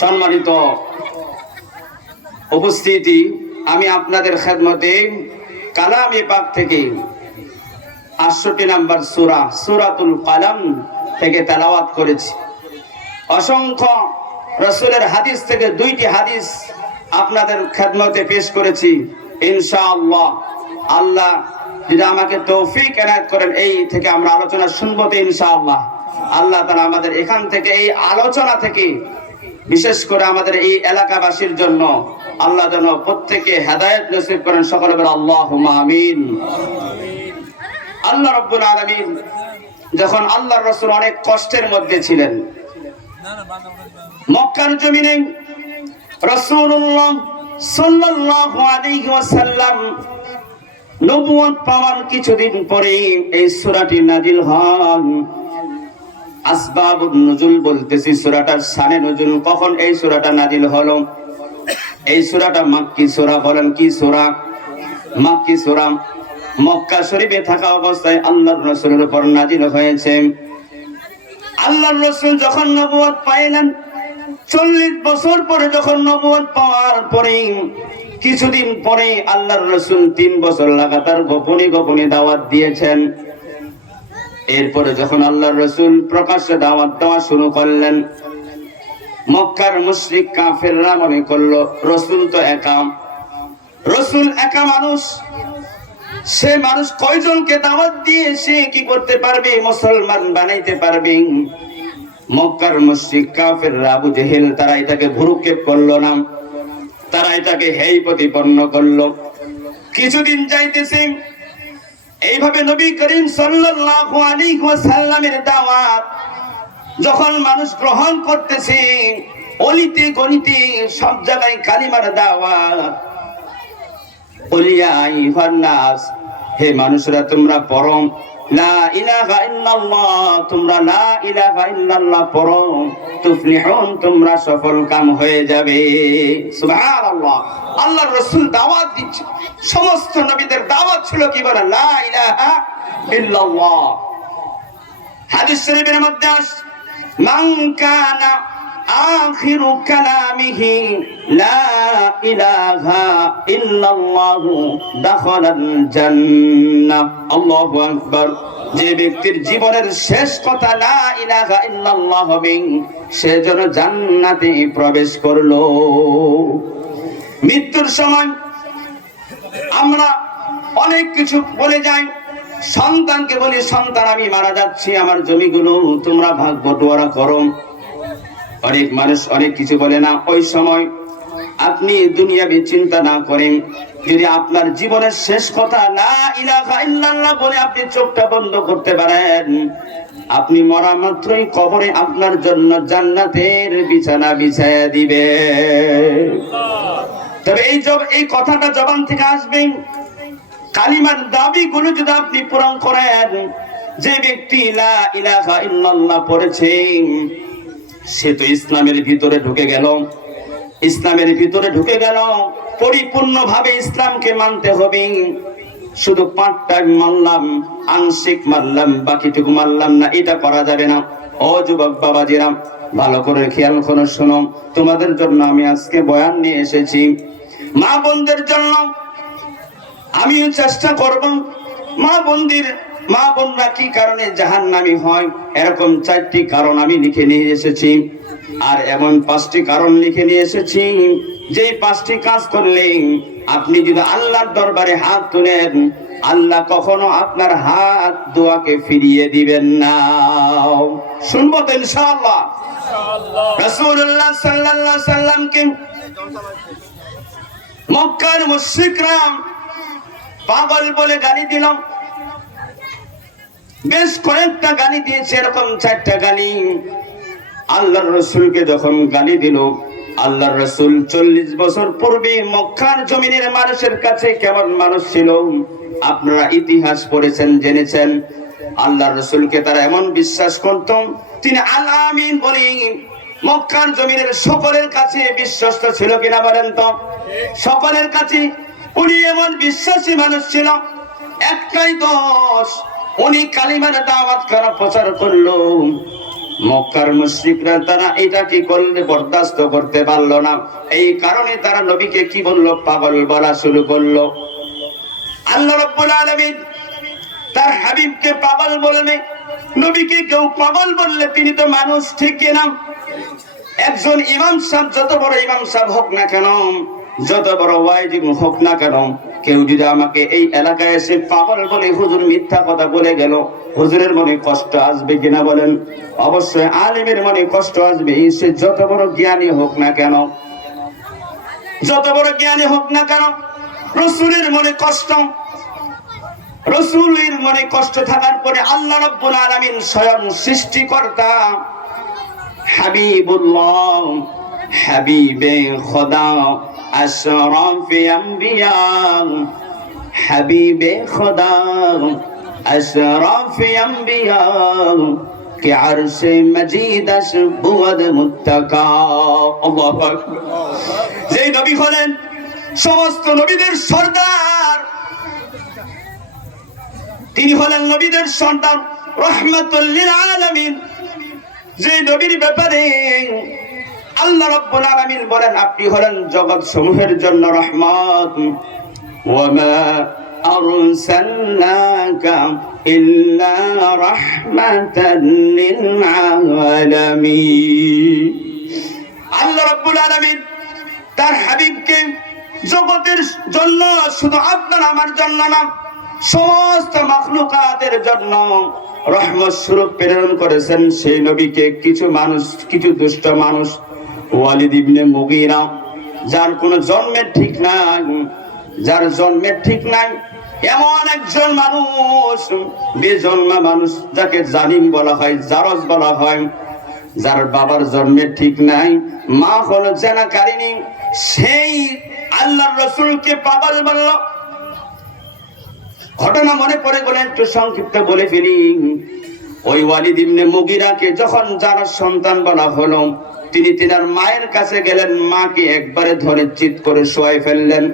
সম্মানিত উপস্থিতি, আমি আপনাদের খেদমতে কালামে পাক থেকে ৬৮ নম্বর সূরা সূরাতুল কালাম থেকে তেলাওয়াত করেছি। অসংখ্য রাসূলের হাদিস থেকে ২টি হাদিস আপনাদের খেদমতে পেশ করেছি। ইনশাআল্লাহ আল্লাহ যদি আমাকে তৌফিক এনায়েত করেন, এই থেকে আমরা আলোচনা শুনবো তো ইনশাআল্লাহ। আল্লাহ তাআলা আমাদের এখান থেকে এই আলোচনা থেকে বিশেষ করে আমাদের এই এলাকাবাসীর জন্য আল্লাহ যেন প্রত্যেকে হেদায়েত নসিব করেন। সকলে বলেন আল্লাহুম্মা আমিন। আল্লাহ রাব্বুল আলামিন যখন আল্লাহর রাসূল অনেক কষ্টের মধ্যে ছিলেন, মক্কার জমিনে রাসূলুল্লাহ সাল্লাল্লাহু আলাইহি ওয়াসাল্লাম নবুয়ত পাওয়ার কিছুদিন পরে এই সূরাটি নাজিল হয়। আসবাবুন নুজুল বলতেছি, সূরাটার শানে নুজুল, কখন এই সূরাটা নাজিল হলো? এই সূরাটা মাক্কি সূরা। বলেন কি সূরা? মাক্কি সূরা। মক্কা শরীফে থাকা অবস্থায় আল্লাহর রাসূলের উপর নাজিল হয়েছে। আল্লাহর রাসূল যখন নবুয়ত পাইলেন, ৪০ বছর পরে যখন নবুয়ত পাওয়ার পরে কিছুদিন পরে আল্লাহর রাসূল ৩ বছর লাগাতার গোপনে গোপনে দাওয়াত দিয়েছেন। এরপরে যখন আল্লাহর রাসূল প্রকাশ্যে দাওয়াত দেওয়া শুরু করলেন, মক্কার মুশরিক কাফেররা মনে করলো রাসূল তো একা, রাসূল একা মানুষ, সে মানুষ কয়জনকে দাওয়াত দিয়ে সে কি করতে পারবে, মুসলমান বানাইতে পারবে? মক্কার মুশরিক কাফেররা আবু জেহেল তারা এটাকে ভ্রুক্ষেপ করলো না, তারা এটাকে হেয় প্রতিপন্ন করলো। কিছুদিন যাইতেছে, এইভাবে নবী করিম সাল্লাল্লাহু আলাইহি ওয়াসাল্লামের দাওয়াত যখন মানুষ গ্রহণ করতেছে, অলিতে গলিতে সব জায়গায় কালিমার দাওয়াত। কুলিয়া আইয়ুহান নাস, হে মানুষরা তোমরা পড়ো লা ইলাহা ইল্লাল্লাহ, তোমরা লা ইলাহা ইল্লাল্লাহ পড়ো, তুফলিহুন, তোমরা সফল কাম হয়ে যাবে। সুবহানাল্লাহ। আল্লাহর রাসূল দাওয়াত দিচ্ছে, সমস্ত নবীদের দাওয়াত ছিল কি বলে? লা ইলাহা ইল্লাল্লাহ। হাদিস শরীফের মধ্যে আসে, মান কানা আখিরু কালামিহি লা ইলাহা ইল্লাল্লাহ দাখালাল জান্নাহ। আল্লাহু আকবার। যে ব্যক্তির জীবনের শেষ কথা লা ইলাহা ইল্লাল্লাহ হবে, সে যেন জান্নাতে প্রবেশ করলো। মৃত্যুর সময় আমরা অনেক কিছু বলে যাই। সন্তানকে বলি, সন্তান আমি মারা যাচ্ছি, আমার জমিগুলো তোমরা ভাগ বটোয়ারা করো। অনেক মানুষ অনেক কিছু বলে না। ওই সময় আপনি দুনিয়াবি চিন্তা না করেন, যদি আপনার জীবনের শেষ কথা লা ইলাহা ইল্লাল্লাহ বলে আপনি চোখটা বন্ধ করতে পারেন, আপনি মরা মাত্রই কবরে আপনার জন্য জান্নাতের বিছানা বিছায়া দিবে। তবে এই কথাটা জবান থেকে আসবে, কালিমার দাবিগুলো যদি আপনি পূরণ করেন, যে ব্যক্তি লা ইলাহা ইল্লাল্লাহ পড়েছে সে তো ইসলামের ভিতরে ঢুকে গেল। ইসলামের ভিতরে ঢুকে গেল, পরিপূর্ণভাবে ইসলামকে মানতে হবে। শুধু পার্ট টাইম মানলাম, আংশিক মানলাম, বাকিটুকু মানলাম না, এটা করা যাবে না। ও যুবক বাবাজিরা, ভালো করে খেয়াল করে শোনো, তোমাদের জন্য আমি আজকে বয়ান নিয়ে এসেছি। মা বোনদের জন্য আমিও চেষ্টা করব, মা বোনরা কি কারণে জাহান্নামী হয়, এরকম 4টি কারণ আমি লিখে নিয়ে এসেছি। আর এমন 5টি কারণ লিখে নিয়ে এসেছি, যে 5টি কাজ করলে আপনি যদি আল্লাহর দরবারে হাত তুলেন, আল্লাহ কখনো আপনার হাত দোয়াকে ফিরিয়ে দিবেন না। শুনবো তো ইনশাআল্লাহ। রাসূলুল্লাহ সাল্লাল্লাহু আলাইহি সাল্লামকে মক্কার মুশরিকরা পাগল বলে গালি দিল। বেশ কয়েকটা গালি দিয়েছে, এরকম 4টা গালি। আল্লাহর রাসূলকে যখন গালি দিল, আল্লাহর রাসূল 40 বছর পূর্বে মক্কার জমিনের মানুষের কাছে কেমন মানুষ ছিল আপনারা ইতিহাস পড়েছেন, জেনেছেন। আল্লাহর রাসূলকে তারা এমন বিশ্বাস করত, তিনি আল আমিন বলে মক্কার জমিনের সকলের কাছে বিশ্বস্ত ছিল কিনা বলেন তো? সকলের কাছে উনি এমন বিশ্বাসী মানুষ ছিল। একটাই দোষ, উনি কালিমার দাওয়াত করা প্রচার করলো, মক্কার মুশরিকরা তারা এটা কি করলে বরদাস্ত করতে পারলো না, এই কারণে তারা নবীকে কি বলল, পাগল বলা শুরু করলো। আল্লাহ রাব্বুল আলামিন তার হাবিবকে পাগল বলবে, নবীকে কেউ পাগল বললে তিনি তো মানুষ, ঠিক কিনা? একজন ইমাম সাহেব, যত বড় ইমাম সাহেব হোক না কেন, যত বড় ওয়াইজি হোক না কেন, কেউ যদি আমাকে এই এলাকায় এসে পাগল বলে হুজুর মিথ্যা কথা বলে গেল, হুজুরের মনে কষ্ট আসবে কিনা বলেন? অবশ্যই আলেমের মনে কষ্ট আসবে, সে যত বড় জ্ঞানী হোক না কেন, যত বড় জ্ঞানী হোক না কেন। রাসূলের মনে কষ্ট, রাসূলের মনে কষ্ট থাকার পরে আল্লাহ রাব্বুল আলামিন স্বয়ং সৃষ্টিকর্তা হাবিবুল্লাহ, হাবিবে খোদা, আশরাফে আম্বিয়া, হাবিবে খোদা, আশরাফে আম্বিয়া কে আরশে মজিদ আশবুদ মুত্তাকা। আল্লাহু আকবার। যেই নবী হলেন সমস্ত নবীদের সর্দার, তিনি হলেন নবীদের সন্তান, রাহমাতুল লিল আলামিন। যে নবীর ব্যাপারে আল্লাহ রাব্বুল আলামিন বলেন আপনি হলেন জগৎ সমূহের জন্য রহমত, ওয়া মা আরসালনাকা ইল্লা রাহমাতান লিল আলামিন। আল্লাহ রাব্বুল আলামিন তার হাবিবকে জগতের জন্য, শুধু আপনার আমার জন্য না, সমস্ত মাখলুকাতের জন্য রহমত স্বরূপ প্রেরণ করেছেন। সেই নবীকে কিছু মানুষ, কিছু দুষ্ট মানুষ, ওয়ালিদ ইবনে মুগীরা, যার কোনো জন্মের ঠিক নাই, যার জন্মের ঠিক নাই, এমন একজন মানুষ, বেজন্মা মানুষ, যাকে জালিম বলা হয়, জারজ বলা হয়, যার বাবার জন্মের ঠিক নাই, মা হলো জেনাকারিনী, সেই আল্লাহর রাসূলকে পাগল বলল। ঘটনা মনে পড়ে গেলে একটু সংক্ষিপ্ত বলে ফেলি। ওই ওয়ালিদ ইবনে মুগীরাকে যখন যার সন্তান বলা হলো, তিনি তিনার মায়ের কাছে গেলেন, মাকে একবারে ধরে চিৎ করে শোয়াই ফেললেন।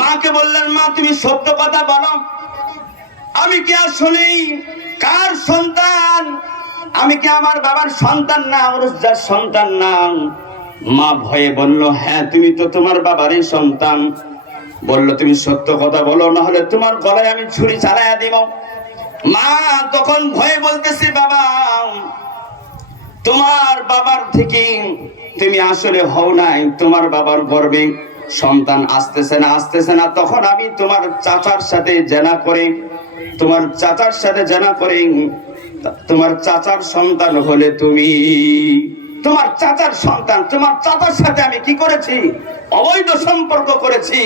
মাকে বললেন, মা তুমি সত্য কথা বলো, আমি কি আসলে কার সন্তান? আমি কি আমার বাবার সন্তান না, ওরজার সন্তান না? মা ভয়ে বলল, হ্যাঁ তুমি তো তোমার বাবারই সন্তান। বলল, তুমি সত্য কথা বলো, না হলে তোমার গলায় আমি ছুরি চালাইয়া দিব। মা তখন ভয়ে বলতেছে, বাবা তোমার বাবার থেকে তুমি আসলে হও নাই, তোমার বাবার গর্ভে সন্তান আসতেছে না, আসতেছে না। তখন আমি তোমার চাচার সাথে জেনা করে, তোমার চাচার সাথে জেনা করে, তোমার চাচার সন্তান হলে তুমি, তোমার চাচার সন্তান, তোমার চাচার সাথে আমি কি করেছি? অবৈধ সম্পর্ক করেছি।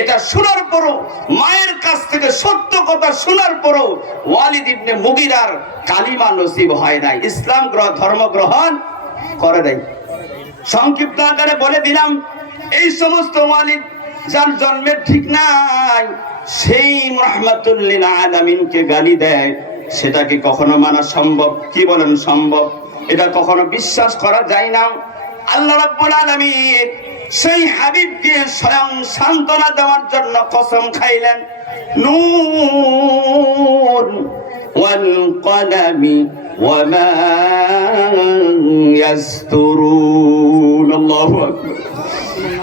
এটা শোনার পরও, মায়ের কাছ থেকে সত্য কথা শোনার পরও ওয়ালিদ ইবনে মুগীরার কালিমা নসিব হয় নাই, ইসলাম ধর্ম গ্রহণ করে নাই। সংক্ষিপ্ত আকারে বলে দিলাম, এই সমস্ত ওয়ালিদ যার জন্মের ঠিক নাই, সেই রাহমাতুল লিল আলামিনকে গালি দেয়, সেটা কি কখনো মানা সম্ভব? কি বলেন সম্ভব? এটা কখনো বিশ্বাস করা যায় না। আল্লাহ রাব্বুল আলামিন সেই হাবিবকে স্বয়ং সান্ত্বনা দেওয়ার জন্য কসম খাইলেন, নূন ওয়াল কলামি ওয়া মা ইয়াসতুরুন। আল্লাহু আকবার।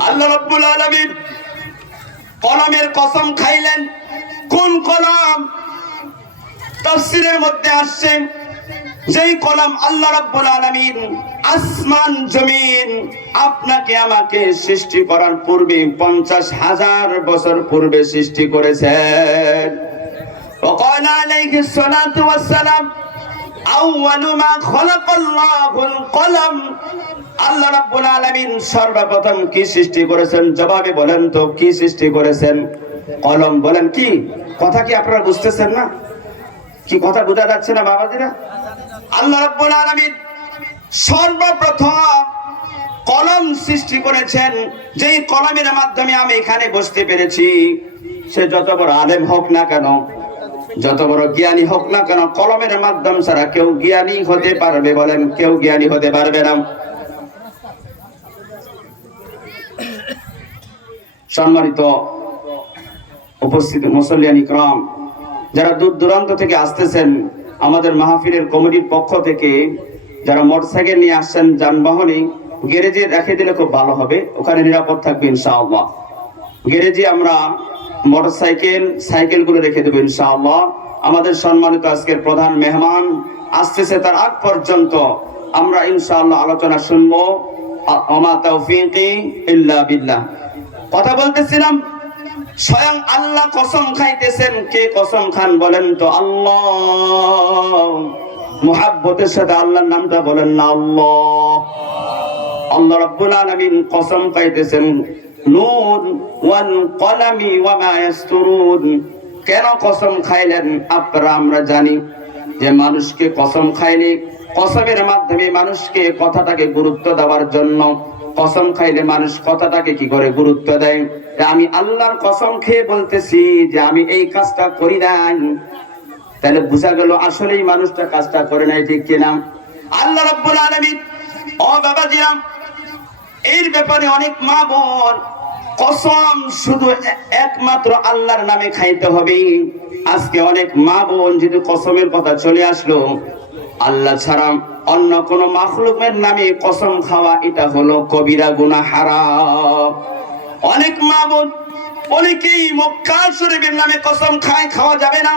আল্লাহ রাব্বুল আলামিন কলমের কসম খাইলেন। কোন কলম? তাফসীরের মধ্যে আসছে, যেই কলম আল্লাহ রাব্বুল আলামিন আসমান জমিন আপনাকে আমাকে সৃষ্টি করার পূর্বে 50,000 বছর পূর্বে সৃষ্টি করেছেন। وقال عليه الصلاة والسلام أول ما خلق الله القلم। আল্লাহ রাব্বুল আলামিন সর্বপ্রথম কি সৃষ্টি করেছেন? জবাবে বলেন তো কি সৃষ্টি করেছেন? কলম। বলেন কি? কথা কি আপনারা বুঝতেছেন না? কি কথা বোঝা যাচ্ছে না বাবাজিরা? আল্লাহ রাব্বুল আলামিন সর্বপ্রথম কলম সৃষ্টি করেছেন, যেই কলমের মাধ্যমে আমি এখানে বসতে পেরেছি। সে যত বড় আলেম হোক না কেন, যত বড় জ্ঞানী হোক না কেন, কলমের মাধ্যম ছাড়া কেউ জ্ঞানী হতে পারবে? বলেন, কেউ জ্ঞানী হতে পারবে না। সম্মানিত উপস্থিত মুসল্লিয়ান ইকরাম, যারা দূর দূরান্ত থেকে আসতেছেন, আমাদের মাহফিলের কমিটির পক্ষ থেকে যারা মোটরসাইকেল নিয়ে আসছেন যানবাহনে গ্যারেজে রেখে দিলে খুব ভালো হবে, ওখানে নিরাপদ থাকবে ইনশাআল্লাহ। গ্যারেজে আমরা মোটরসাইকেল সাইকেলগুলো রেখে দেবো ইনশাআল্লাহ। আমাদের সম্মানিত আজকের প্রধান মেহমান আসতেছে, তার আগ পর্যন্ত আমরা ইনশাআল্লাহ আলোচনা শুনবো। ওমা তাওফীকি ইল্লা বিল্লাহ। কথা বলতেছিলাম, স্বয়ং আল্লাহ কসম খাইতেছেন। কে কসম খান বলেন তো? আল্লাহ। মুহাব্বতের সাথে আল্লাহর নামটা বলেন না, আল্লাহ। আল্লাহ রাব্বুল আলামিন কসম খাইতেছেন, নুন ওয়াল কলামি ওয়া মা ইয়াসতুরুন। কেন কসম খাইলেন আপনারা? আমরা জানি যে মানুষকে কসম খাইলে, কসমের মাধ্যমে মানুষকে কথাটাকে গুরুত্ব দেওয়ার জন্য। কসম খাইলে মানুষ কথাটাকে কি করে গুরুত্ব দেয়? আমি আল্লাহর কসম খেয়ে বলতেছি যে আমি এই কাজটা করি নাই, তাহলে বোঝা গেল আসলেই মানুষটা কাজটা করে নাই, ঠিক কিনা? আল্লাহ রাব্বুল আলামিন, ও বাবাজিরা, এর ব্যাপারে অনেক মা বোন কসম শুধু একমাত্র আল্লাহর নামে খাইতে হবে। আজকে অনেক মা বোন যদি কসমের কথা চলে আসলো, আল্লাহ ছাড়া অন্য কোন মাখলুকের নামে কসম খাওয়া, এটা হলো কবিরা গুনাহ, হারাম। অনেক মা বোন, অনেকেই মক্কা শরীফের নামে কসম খায়, খাওয়া যাবে না।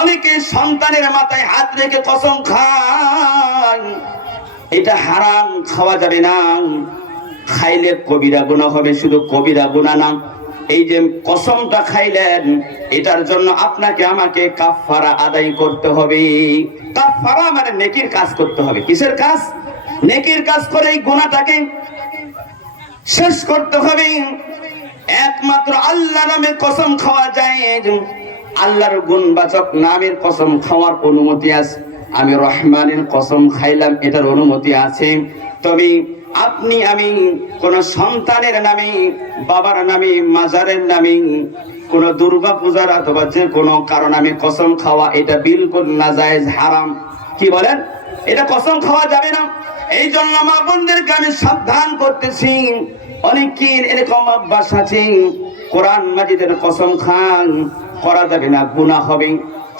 অনেকে সন্তানের মাথায় হাত রেখে কসম খায়, এটা হারাম, খাওয়া যাবে না। খাইলে কবিরা গুনাহ হবে। শুধু কবিরা গুনাহ না, এই যে কসমটা খাইলেন, এটার জন্য আপনাকে আমাকে কাফারা আদায় করতে হবে। কাফারা মানে নেকির কাজ করতে হবে। কিসের কাজ? নেকির কাজ করে এই গুনাহটাকে শেষ করতে হবে। একমাত্র আল্লাহর নামে কসম খাওয়া যায়। আল্লাহর গুণবাচক নামের কসম খাওয়ার অনুমতি আছে। আমি রহমানের কসম খাইলাম, এটার অনুমতি আছে। তবে আপনি আমি কোন সন্তানের নামে, বাবার নামে, মাজারের নামে, কোন দুর্গা পূজার অথবা যে কোনো কারণ আমি কসম খাওয়া, এটা বিলকুল নাজায়েজ, হারাম। কি বলেন? এটা কসম খাওয়া যাবে না। এই জন্য মা বোনদেরকে আমি সাবধান করতেছি। অনেকের এরকম অভ্যাস আছে, কোরআন মাজিদের কসম খান, করা যাবে না, গুনাহ হবে।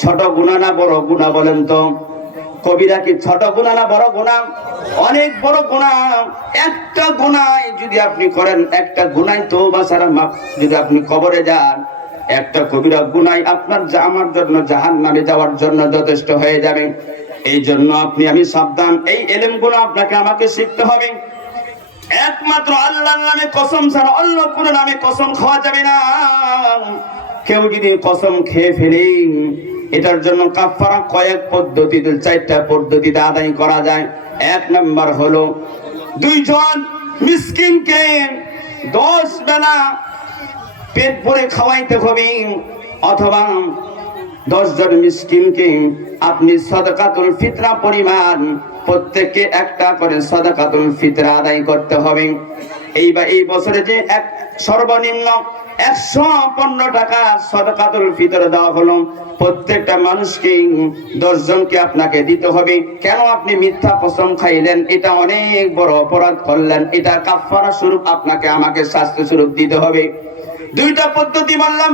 ছোট গুনাহ না বড় গুনাহ বলেন তো? কবিরা কি ছোট গুনাহ না বড় গুনাহ? অনেক বড় গুনাহ। একটা গুনাহ যদি আপনি করেন, একটা গুনাহ তওবা ছাড়া মাফ, যদি আপনি কবরে যান, একটা কবিরা গুনাহ আপনার আমার জন্য জাহান্নামে যাওয়ার জন্য যথেষ্ট হয়ে যাবে। এই জন্য আপনি আমি সাবধান। এই ইলমগুলো আপনাকে আমাকে শিখতে হবে। একমাত্র আল্লাহর নামে কসম ছাড়া অন্য কোন নামে কসম খাওয়া যাবে না। কেউ যদি কসম খেয়ে ফেলে, এটার জন্য কাফারা কয়েক পদ্ধতিতে, 4টা পদ্ধতিতে আদায় করা যায়। 1 নাম্বার হলো 2 জন মিসকিনকে 10 বেলা পেট ভরে খাওয়াইতে হবে, অথবা 10 জন মিসকিনকে আপনি সাদাকাতুল ফিতরা পরিমাণ প্রত্যেককে একটা করে সাদাকাতুল ফিতরা আদায় করতে হবে। এই বছরে যে সর্বনিম্ন 115 টাকা সাদাকাতুল ফিতর দেওয়া হলো, প্রত্যেকটা মানুষকে 10 জনকে আপনাকে দিতে হবে। কেন? আপনি মিথ্যা কসম খাইলেন, এটা অনেক বড় অপরাধ করলেন, এটা কাফারা স্বরূপ আপনাকে আমাকে শাস্তি স্বরূপ দিতে হবে। 2টা পদ্ধতি বললাম,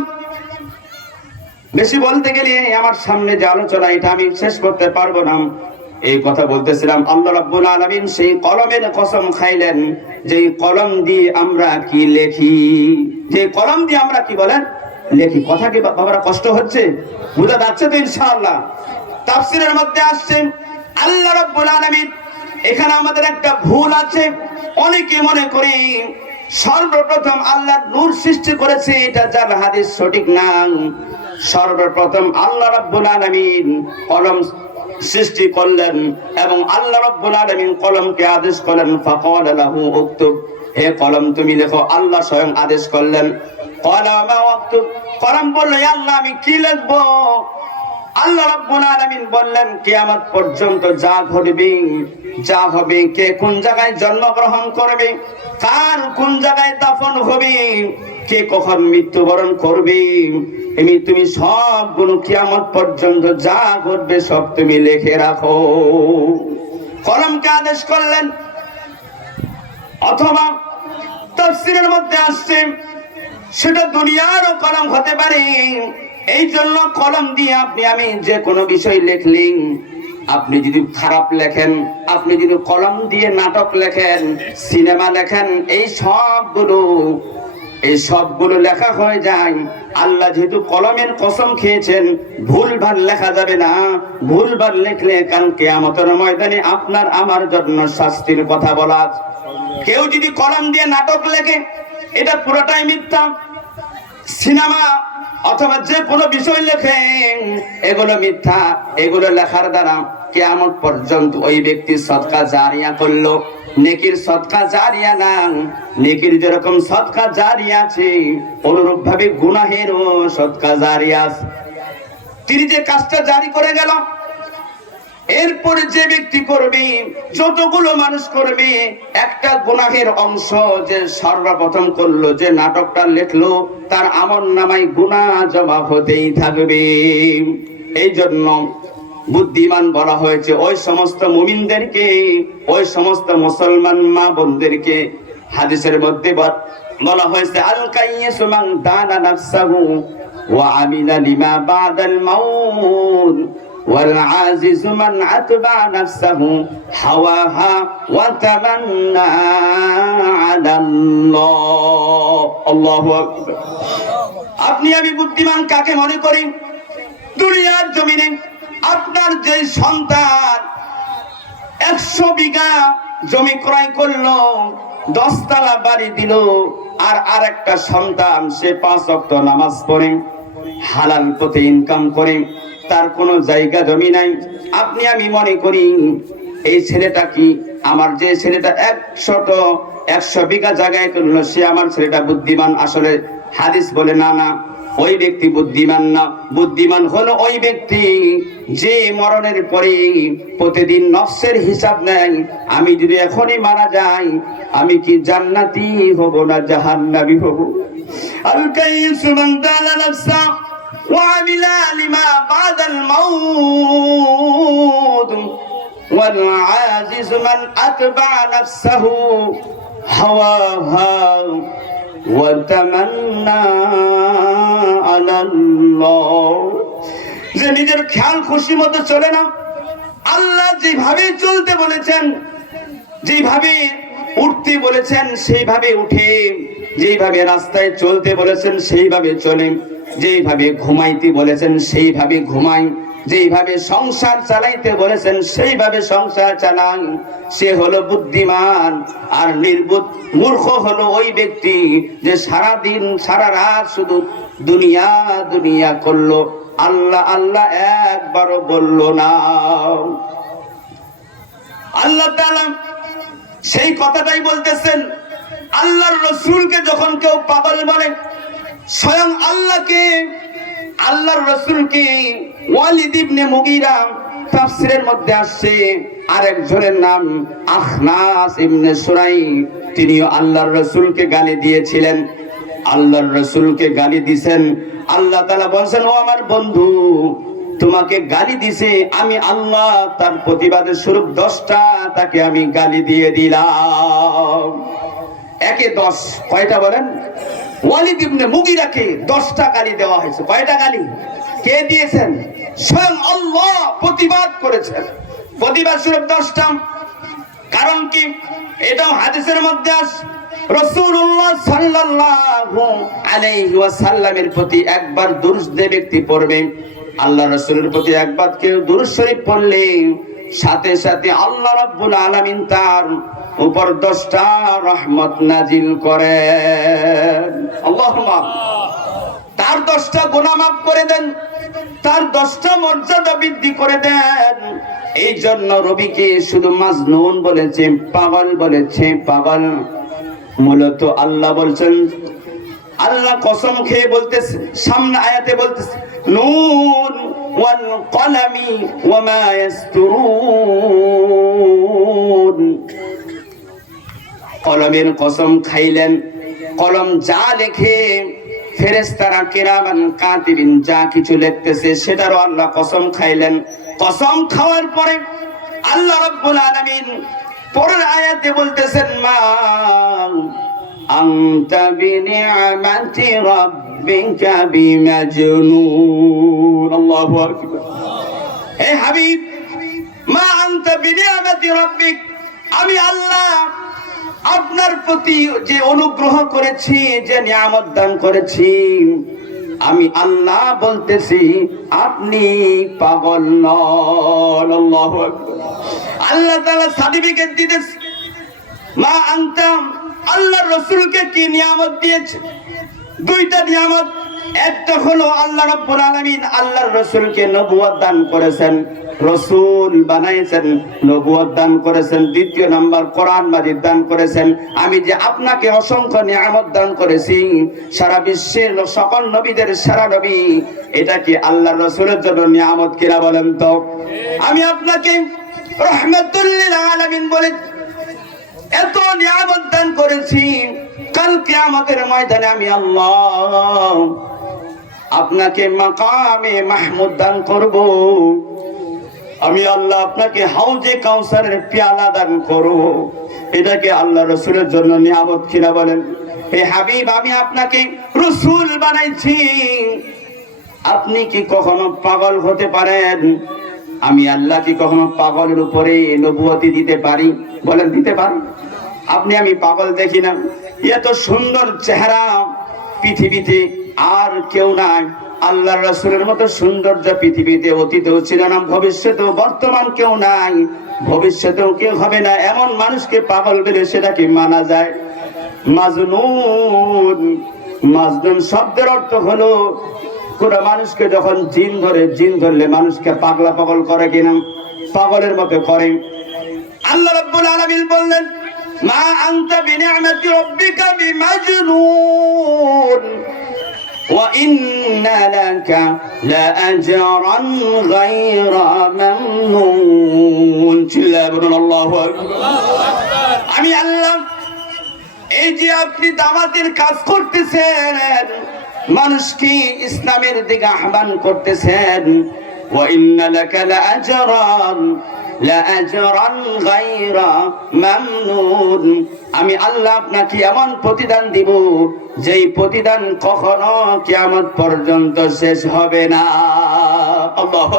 বেশি বলতে গেলে আমার সামনে যে আলোচনা, এটা আমি শেষ করতে পারবো না। এই কথা বলতেছিলাম, আল্লাহ রাব্বুল আলামিন সেই কলমের কসম খাইলেন, যে কলম দিয়ে আমরা কি লেখি, যে কলম দিয়ে আমরা কি বলেন লেখি। কথা কি বাবারা কষ্ট হচ্ছে? বুঝা যাচ্ছে তো ইনশাআল্লাহ? তাফসীরের মধ্যে আসছে আল্লাহ রাব্বুল আলামিন, এখানে আমাদের একটা ভুল আছে। অনেকে মনে করি সর্বপ্রথম আল্লাহ নূর সৃষ্টি করেছে, এটা যার হাদিস সঠিক না। সর্বপ্রথম আল্লাহ রাব্বুল আলামিন কলম সৃষ্টি করলেন, এবং আল্লাহ রাব্বুল আলামিন কলমকে আদেশ করলেন, ফাকালা লাহু উকতুব, হে কলম তুমি লেখো। আল্লাহ স্বয়ং আদেশ করলেন, ক্বালা মা উকতুব। কলম বলল, হে আল্লাহ আমি কি লিখব? আল্লাহ রাব্বুল আলামিন বললেন, কিয়ামত পর্যন্ত যা ঘটবে, যা হবে, কে কোন জায়গায় জন্মগ্রহণ করবে, কার কোন জায়গায় দাফন হবে, কে কখন মৃত্যুবরণ করবে, তুমি সবগুলো কিয়ামত পর্যন্ত যা ঘটবে সব তুমি লিখে রাখো। কলমকে আদেশ করলেন। অথবা তাফসীরের মধ্যে আসছে সেটা দুনিয়ারও কলম হতে পারে, এই জন্য কলম দিয়ে আপনি আমি যে কোনো বিষয় লিখলেন, আপনি যদি খারাপ লেখেন, আপনি যদি কলম দিয়ে নাটক লেখেন, সিনেমা লেখেন, এই সবগুলো লেখা হয়ে যায়। আল্লাহ যেহেতু কলমের কসম খেয়েছেন, ভুলভাল লেখা যাবে না। ভুলভাল লিখলে কাল কিয়ামতের ময়দানে আপনার আমার জন্য শাস্তির কথা বলা। কেউ যদি কলম দিয়ে নাটক লেখে, এটা পুরোটাই মিথ্যা। সিনেমা অথবা যে কোনো বিষয় লেখে, এগুলো মিথ্যা। এগুলো লেখার দ্বারা কিয়ামত পর্যন্ত ওই ব্যক্তি সদকা জারিয়া করলো, নেকির সদকা জারিয়া না। নেকির যেরকম সদকা জারিয়া আছে, অনুরূপ ভাবে গুনাহেরও সদকা জারিয়া আছে। তিনি যে কাজটা জারি করে গেল, এরপরে যে ব্যক্তি করবে, যতগুলো মানুষ করবে, একটা গুনাহের অংশ যে সর্বপ্রথম করলো, যে নাটকটা লিখলো, তার আমলনামায় গুনাহ জমা হতেই থাকবে। এই জন্য বুদ্ধিমান বলা হয়েছে ওই সমস্ত মুমিনদেরকে, ওই সমস্ত মুসলমান মা বোনদেরকে। হাদিসের মধ্যে বলা হয়েছে, আল কাইয়িসু মান দানা নাফসাহু ওয়া আমিলা লিমা বাদাল মাউত ওয়াল আজিজু মান আতবা নাফসাহু হাওয়াহা ওয়া তামান্না আলাল্লাহ। আল্লাহু আকবার। আপনি আমি বুদ্ধিমান কাকে মনে করি? দুনিয়ার জমিনে আপনার যে সন্তান 100 বিঘা জমি ক্রয় করলো, 10 তলা বাড়ি দিল, আর আরেকটা সন্তান সে 5 ওয়াক্ত নামাজ পড়ে, হালাল পথে ইনকাম করে, তার কোনো জায়গা জমি নাই। আপনি আমি মনে করি এই ছেলেটা কি, আমার যে ছেলেটা 100 বিঘা জায়গায় করলো, সে আমার ছেলেটা বুদ্ধিমান? আসলে হাদিস বলে না, না, ওই ব্যক্তি বুদ্ধিমান না। বুদ্ধিমান হলো ওই ব্যক্তি যে মরণের পরে প্রতিদিন নফসের হিসাব নেয়। আমি যদি এখনই মারা যাই, আমি কি জান্নাতি হব না জাহান্নামী হব? আল কাইয়িসু মান দানা নাফসা ওয়া আমিলা লিমা বাদাল মাউত ওয়াল আজিজু মান আতবা নাফসাহু হাওয়াহা ওয়া তামান্না আলাল্লাহ। যে নিজের খেয়াল খুশি মতো চলে না, আল্লাহ যেভাবে চলতে বলেছেন, যেভাবে উঠতে বলেছেন সেইভাবে উঠে, যেভাবে রাস্তায় চলতে বলেছেন সেইভাবে চলে, যেভাবে ঘুমাইতে বলেছেন সেইভাবে ঘুমায়, যেভাবে সংসার চালাইতে বলেছেন সেইভাবে সংসার চালান, সে হলো বুদ্ধিমান। আর নির্বুদ্ধ মূর্খ হলো ওই ব্যক্তি যে সারা দিন সারা রাত শুধু দুনিয়া দুনিয়া করলো, আল্লাহ আল্লাহ একবারও বলল না। আল্লাহ তাআলা সেই কথাটাই বলতেছেন। আল্লাহর রাসূলকে যখন কেউ পাগল বলে, স্বয়ং আল্লাহর রাসূলকে ওয়ালিদ ইবনে মুগীরা, তাফসীরের মধ্যে আসছে আরেকজনের নাম আখনাস ইবনে সুরাই, তিনিও আল্লাহর রাসূলকে গালি দিয়েছিলেন। আল্লাহর রাসূলকে গালি দিয়েছেন, আল্লাহ তাআলা বলেন, ও আমার বন্ধু, তোমাকে গালি দিছে, আমি আল্লাহ তার প্রতিবাদের স্বরূপ 10টা তাকে আমি গালি দিয়ে দিলাম। একে 10, কয়টা বলেন? ওয়ালিদ ইবনে মুগীরাকে 10টা গালি দেওয়া হয়েছে। কয়টা গালি কে দিয়েছেন? স্বয়ং আল্লাহ প্রতিবাদ করেছেন, প্রতিবাদ স্বরূপ 10টা। কারণ কি? এটাও হাদিসের মধ্যে আসে, রাসূলুল্লাহ সাল্লাল্লাহু আলাইহি ওয়াসাল্লামের প্রতি একবার দুরূদ যে ব্যক্তি পড়বে, আল্লাহ রাসূলের প্রতি একবার কেউ দুরূদ শরীফ পড়লে, সাথে সাথে আল্লাহ রাব্বুল আলামিন তার উপর 10টা রহমত নাজিল করেন। আল্লাহুম্মা, তার 10টা গুনাহ মাফ করে দেন, তার 10টা মর্যাদা বৃদ্ধি করে দেন। এই জন্য রবিকে শুধু মাজনুন বলেছে, পাগল বলেছে, পাগল। মূলত আল্লাহ বলছেন, আল্লাহ কসম খেয়ে বলতেছে, সামনে আয়াতে বলতেছে, নুন ওয়াল কলামি ওয়া মা ইয়াসতুরুন। কলমের কসম খাইলেন, কলম যা লেখে, ফেরেশতারা কিরামান কাতিবিন যা কিছু লিখতেছে সেটারও আল্লাহ কসম খাইলেন। কসম খাওয়ার পরে আল্লাহ রাব্বুল আলামিন পরের আয়াতে বলতেছেন, মা আনতা বিনিআমাতি রাব্বিকা রাব্বিকা বিমাজনুন। আল্লাহু আকবার। হে হাবিব, মা আনতা বিনিয়ামাতি রাব্বিক, আমি আল্লাহ আপনার প্রতি যে অনুগ্রহ করেছি, যে নিয়ামত দান করেছি, আমি আল্লাহ বলতেছি আপনি পাগল নন। আল্লাহু আকবার। আল্লাহ তাআলা সার্টিফিকেট দিতেছে। মা আনতা, আল্লাহর রাসূলকে কি নিয়ামত দিয়েছে? দুইটা নিয়ামত। একটা হলো আল্লাহ রাব্বুল আলামিন আল্লাহর রাসূলকে নবুয়ত দান করেছেন, রাসূল বানাইছেন, নবুয়ত দান করেছেন। দ্বিতীয় নাম্বার কোরআন মাজিদ দান করেছেন। আমি যে আপনাকে অসংখ্য নিয়ামত দান করেছি, সারা বিশ্বের সকল নবীদের সেরা নবী, এটা কি আল্লাহর রাসূলের জন্য নিয়ামত কিনা বলেন তো? আমি আপনাকে রাহমাতুল লিল আলামিন বলে এত নিয়ামত দান করেছি, কাল কিয়ামতের ময়দানে আমি আল্লাহ আপনাকে মাকামে মাহমুদ দান করব। আমি আল্লাহ আপনাকে হাউজে কাউসারের পেয়ালা দান করব। এটাকে আল্লাহ রাসূলের জন্য নিয়ামত কিনা বলেন? হে হাবিব, আমি আপনাকে রাসূল বানাইছি, আপনি কি কখনো পাগল হতে পারেন? আমি আল্লাহ কি কখনো পাগলের উপরে নবুয়তি দিতে পারি? বলেন, দিতে পারি? আপনি আমি পাগল দেখি না। এত সুন্দর চেহারা পৃথিবীতে আর কেউ নাই। আল্লাহর রাসূলের মতো সৌন্দর্য পৃথিবীতে অতীতেও ছিল না, ভবিষ্যতেও বর্তমান কেউ নাই, ভবিষ্যতেও কেউ হবে না। এমন মানুষকে পাগল বলে সেটা কি মানা যায়? মাজনুন, মাজনুন শব্দের অর্থ হলো কোন মানুষকে যখন জিন ধরে, জিন ধরলে মানুষকে পাগলা পাগল করে কিনা, পাগলের মতো করে। আল্লাহ রাব্বুল আলামিন বললেন, মা আনতা বিনিআমাতি রাব্বিকা বিমাজনুন ওয়া ইন্না লাকা লাআজরান গায়রা মামনুন। চিল্লায়ে বলুন আল্লাহু আকবার। আমি আল্লাহ এই যে আপনি দাওয়াতের কাজ করতেছেন, মানুষকে ইসলামের দিকে আহ্বান করতেছেন, ওয়া ইন্না লাকা লাআজরান গায়রা মামনুন, আমি আল্লাহ আপনাকে এমন প্রতিদান দিব যেই প্রতিদান কখনো কিয়ামত পর্যন্ত শেষ হবে না। আল্লাহ,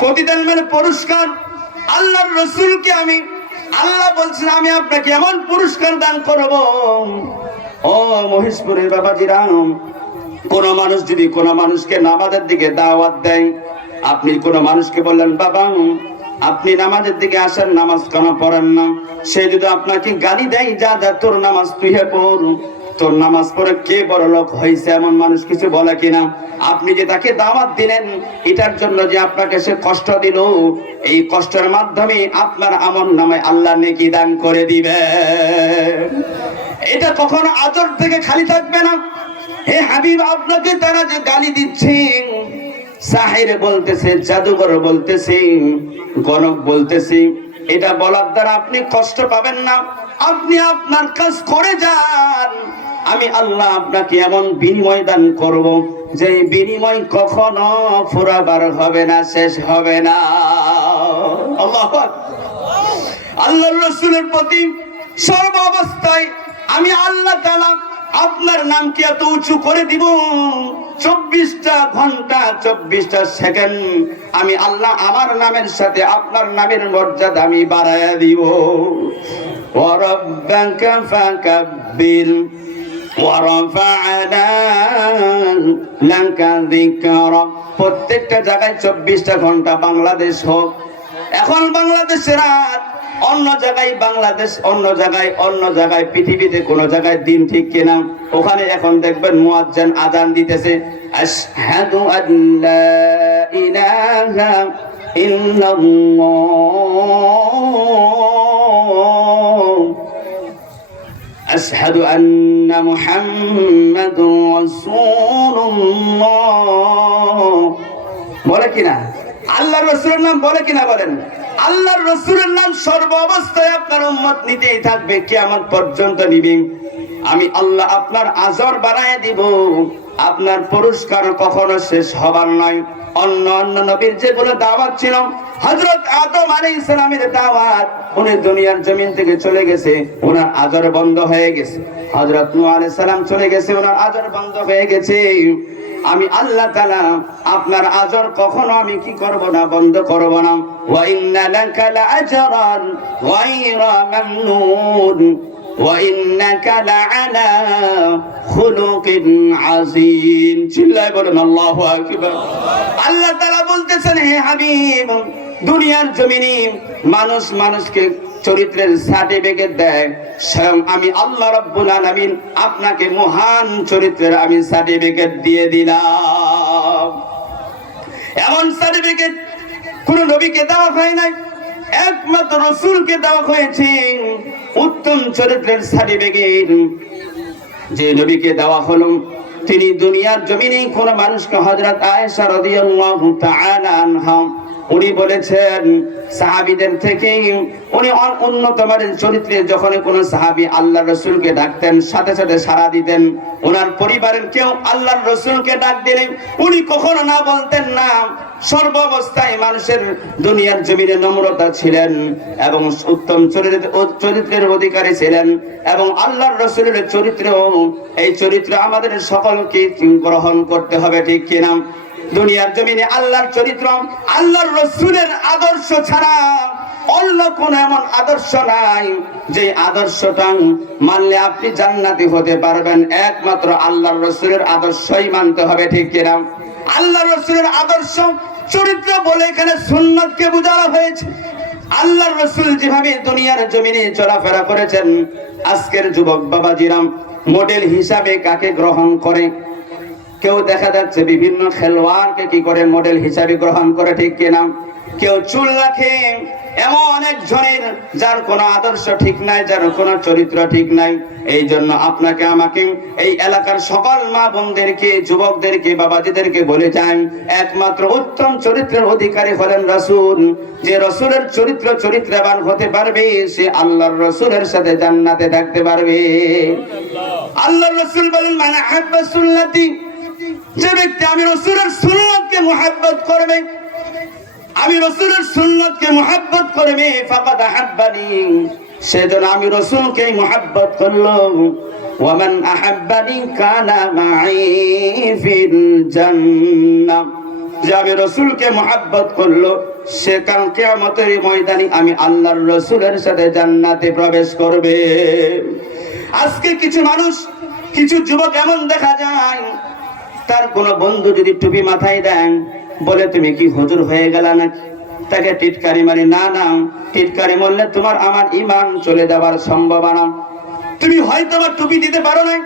প্রতিদান মানে পুরস্কার। আল্লাহর রাসূলকে আমি আল্লাহ বলছেন আমি আপনাকে এমন পুরস্কার দান করব। ও মহেশপুরের বাবাজিরা, কোন মানুষ যদি কোন মানুষকে নামাজের দিকে দাওয়াত দেয়, আপনি কোন মানুষকে বললেন, বাবা আপনি নামাজের দিকে আসেন, নামাজ কেন পড়েন না? সে যদি আপনাকে গালি দেয়, যা যা তোর নামাজ তুই পড়, তোর নামাজ পড়ে কে বড় লোক হয়েছে এমন মানুষ কিছু বলে কিনা? আপনি যে তাকে দাওয়াত দিলেন, এটার জন্য যে আপনাকে সে কষ্ট দিল, এই কষ্টের মাধ্যমে আপনার আমলনামায় আল্লাহ নেকি দান করে দিবে। এটা কখনো আজর থেকে খালি থাকবে না। হে হাবিব, আপনাকে তারা যে গালি দিচ্ছে, সাহির বলতেছে, জাদুঘর বলতেছে, গণক বলতেছে, এটা বলার দ্বারা আপনি কষ্ট পাবেন না। আপনি আপনার কাজ করে যান, আমি আল্লাহ আপনাকে এমন বিনিময় দান করব যে বিনিময় কখনো ফুরাবার হবে না, শেষ হবে না। আল্লাহু আকবার। আল্লাহর রাসূলের প্রতি সর্ব অবস্থায় আমি আল্লাহ তাআলা আপনার নামকে এত উঁচু করে দিব, 24টা ঘন্টা 24টা সেকেন্ড আমি আল্লাহ আমার নামের সাথে আপনার নামের মর্যাদা আমি বাড়ায়া দিব। ওয়া রাব্বাকা ফাকাব্বির ওয়া রাফা'না লাকা যিকরা। প্রত্যেকটা জায়গায় 24টা ঘন্টা বাংলাদেশ হোক। এখন বাংলাদেশের রাত, অন্য জায়গায় বাংলাদেশ, অন্য জায়গায় পৃথিবীতে কোন জায়গায় দিন ঠিক কিনা? ওখানে এখন দেখবেন মুয়াজ্জিন আযান দিতেছে, আশহাদু আল্লা ইলাহা ইল্লাল্লাহ আশহাদু আন্না মুহাম্মাদুর রাসূলুল্লাহ। বলে কিনা? আল্লাহর রাসূলের নাম বলে কিনা? বলেন। আল্লাহর রাসূলের নাম সর্ব অবস্থায় আপনার উম্মত নিতেই থাকবে, কিয়ামত পর্যন্ত নিবে। আমি আল্লাহ আপনার আজর বাড়ায় দিব, আপনার পুরস্কার কখনো শেষ হবার নয়। অন্য নবীর যেগুলো দাওয়াত ছিল, হযরত আদম আলাইহিস সালামের দাওয়াত উনি দুনিয়ার জমিন থেকে চলে গেছে, ওনার আজর বন্ধ হয়ে গেছে। হযরত নূহ আলাইহিস সালাম চলে গেছে, ওনার আজর বন্ধ হয়ে গেছে। আমি আল্লাহ তাআলা আপনার আজর কখনো আমি কি করব না, বন্ধ করব না। ওয়া ইন্না লাকা লাআজরান গায়রা মামনুন ওয়া ইন্নাকা লাআলা খুলুকিন আযীম। চিল্লায় বলেন আল্লাহু আকবার। আল্লাহ তাআলা বলতেছেন, হে হাবিব, দুনিয়ার জমিনে মানুষ মানুষকে চরিত্রের সার্টিফিকেট দেয়, স্বয়ং আমি আল্লাহ রাব্বুল আলামিন আপনাকে মহান চরিত্রের আমি সার্টিফিকেট দিয়ে দিলাম। এমন সার্টিফিকেট কোন নবীকে দেওয়া হয় নাই, একমাত্র রাসূলকে দেওয়া হয়েছে। উত্তম চরিত্রের সার্টিফিকেট যে নবীকে দেওয়া হলো, তিনি দুনিয়ার জমিনে কোন মানুষকে, হযরত আয়েশা রাদিয়াল্লাহু তাআলা আনহা উনি বলেছেন, সাহাবীদের থেকে উনি উন্নত মানের চরিত্রে যখন কোন সাহাবী আল্লাহর রাসূলকে ডাকতেন, সাথে সাথে সাড়া দিতেন। ওনার পরিবারের কেউ আল্লাহর রাসূলকে ডাক দিলেন উনি কখনো না বলতেন না। সর্বাবস্থায় মানুষের দুনিয়ার জমিনে নম্রতা ছিলেন এবং উত্তম চরিত্রের অধিকারী ছিলেন, এবং আল্লাহর রাসূলের চরিত্র, এই চরিত্র আমাদের সকলকে গ্রহণ করতে হবে, ঠিক কিনা? দুনিয়ার জমিনে আল্লাহর চরিত্র, আল্লাহর রাসূলের আদর্শ ছাড়া অন্য কোন এমন আদর্শ নাই যে আদর্শটা মানলে আপনি জান্নাতি হতে পারবেন। একমাত্র আল্লাহর রাসূলের আদর্শই মানতে হবে, ঠিক কিনা? আল্লাহর রাসূলের আদর্শ চরিত্র বলে এখানে সুন্নাতকে বোঝানো হয়েছে। আল্লাহর রাসূল যেভাবে দুনিয়ার জমিনে চলাফেরা করেছেন, আজকের যুবক বাবাজিরা মডেল হিসাবে কাকে গ্রহণ করে? কেউ দেখা যাচ্ছে বিভিন্ন খেলোয়াড়কে কি করে মডেল হিসাবে গ্রহণ করে, ঠিক কিনা? কেউ চুল রাখে, এমন অনেক জনের যার কোনো আদর্শ ঠিক নাই, যার কোনো চরিত্র ঠিক নাই। এই জন্য আপনাকে আমাকে এই এলাকার সকল মা বোনদেরকে, যুবকদেরকে, বাবাজিদেরকে বলে যান, একমাত্র উত্তম চরিত্রের অধিকারী হলেন রাসূল। যে রাসূলের চরিত্রবান হতে পারবে, সে আল্লাহর রাসূলের সাথে জান্নাতে থাকতে পারবে। আল্লাহর রাসূল বলেন, মান আহাব্বা সুন্নতি, যে ব্যক্তি আমি রাসূলের সুন্নাতকে মুহাব্বত করবে, আমি রাসূলের সুন্নাতকে মুহাব্বত করবে, ফাকাদ আহাব্বানি, সেজন্য আমি রাসূলকে মুহাব্বত করলো। ওয়া মান আহাব্বানি কানা মাই ফিল জান্নাহ, যে আমি রাসূলকে মুহাব্বত করলো, সে কাল কিয়ামতের ময়দানে আমি আল্লাহর রাসূলের সাথে জান্নাতে প্রবেশ করবে। আজকে কিছু মানুষ, কিছু যুবক এমন দেখা যায়, তার কোন বন্ধু যদি টুপি মাথায় দেন, বলে তুমি কি হুজুর হয়ে গেল নাকি? তাকে টিটকারি মারি, না না, টিটকারি মারলে তোমার আমার ঈমান চলে যাবার সম্ভাবনা। তুমি হয়তো বা টুপি দিতে পারো না,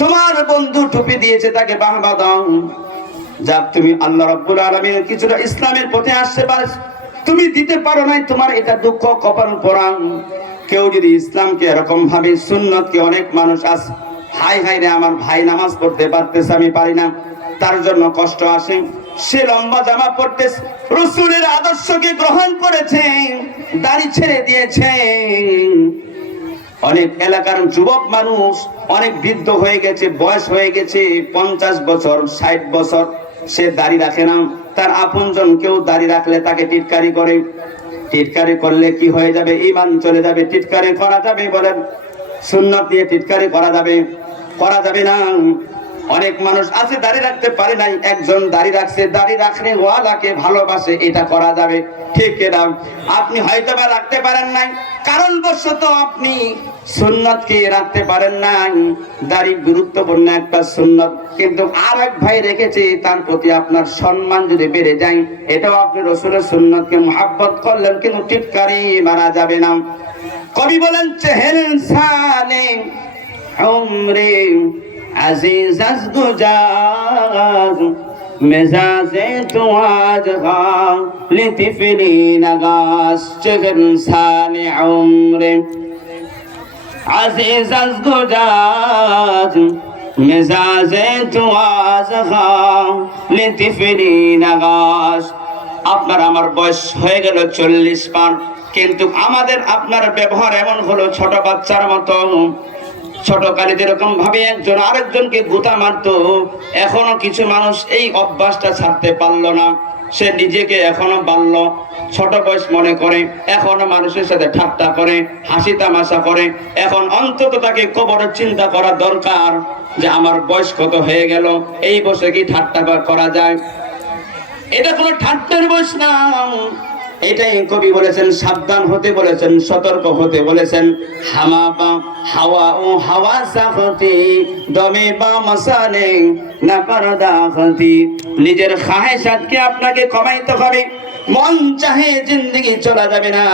তোমার বন্ধু টুপি দিয়েছে, তাকে বাহবা দাও। যাক, তুমি আল্লাহ রাব্বুল আলামিনের কিছুটা ইসলামের পথে আসতে পারো, তুমি দিতে পারো নাই, তোমার এটা দুঃখ, কপাল পোড়া। কেউ যদি ইসলামকে এরকম ভাবে, সুন্নতকে, অনেক মানুষ আছে, হাই হাই রে আমার ভাই নামাজ পড়তে পারতেছে, আমি পারি না, তার জন্য কষ্ট আসে। সে লম্বা জামা পড়তেছে, রাসূলের আদর্শকে গ্রহণ করেছে, দাড়ি ছেড়ে দিয়েছে। অনেক এলাকার যুবক মানুষ অনেক বৃদ্ধ হয়ে গেছে, বয়স হয়ে গেছে 50 বছর, 60 বছর, সে দাড়ি রাখে না। তার আপনজন কেউ দাড়ি রাখলে তাকে টিটকারি করে। টিটকারি করলে কি হয়ে যাবে? ঈমান চলে যাবে। টিটকারি করা যাবে? বলেন, সুন্নাত দিয়ে টিটকারি করা যাবে? করা যাবে না। অনেক মানুষ আছে দাড়ি রাখতে পারে নাই, একজন দাড়ি রাখছে, দাড়ি রাখলে ওয়ালাকে ভালোবাসে, এটা করা যাবে, ঠিক না? আপনি হয়তো বা রাখতে পারেন নাই, কারণবশত আপনি সুন্নতকে রাখতে পারেন নাই। দাড়ি গুরুত্বপূর্ণ একটা সুন্নত, কিন্তু আর এক ভাই রেখেছে, তার প্রতি আপনার সম্মান যদি বেড়ে যায়, এটাও আপনি রাসূলের সুন্নতকে মুহাব্বত করলেন, কিন্তু টিটকারি মারা যাবে না। কবি বলেন, চেহেল সালে উমরে আজিজ আজ গুজার মেজাজে তো আজ লিতিফিলি নাগাস। চেহেল সালে উমরে আজিজ আজ গুজার মেজাজে তো আজ লিতিফিলি নাগাস। আপনার আমার বয়স হয়ে গেল 40 পার, কিন্তু আমাদের আপনার ব্যবহার এমন হলো ছোট বাচ্চার মতো। ছোটকালে যেরকম ভাবে একজন আরেকজনকে গুতা মারতো, এখনো কিছু মানুষ এই অভ্যাসটা ছাড়তে পারলো না। সে নিজেকে এখনো বাল্য ছোট বয়স মনে করে, এখন মানুষের সাথে ঠাট্টা করে, হাসি তামাশা করে। এখন অন্তত তাকে কবরের চিন্তা করা দরকার যে আমার বয়স কত হয়ে গেল, এই বয়সে কি ঠাট্টা করা যায়? এটা কোনো ঠাট্টার বয়স না। এটাই কবি বলেছেন, সাবধান হতে বলেছেন, সতর্ক হতে বলেছেন। হামা বা হাওয়া ও হাওয়া সাফতি দমে বা মসানে না পারদাখতি। নিজের খাহেসাতকে আপনাকে কমাইতে হবে। মন চাহে জিন্দেগি চলা যাবে না।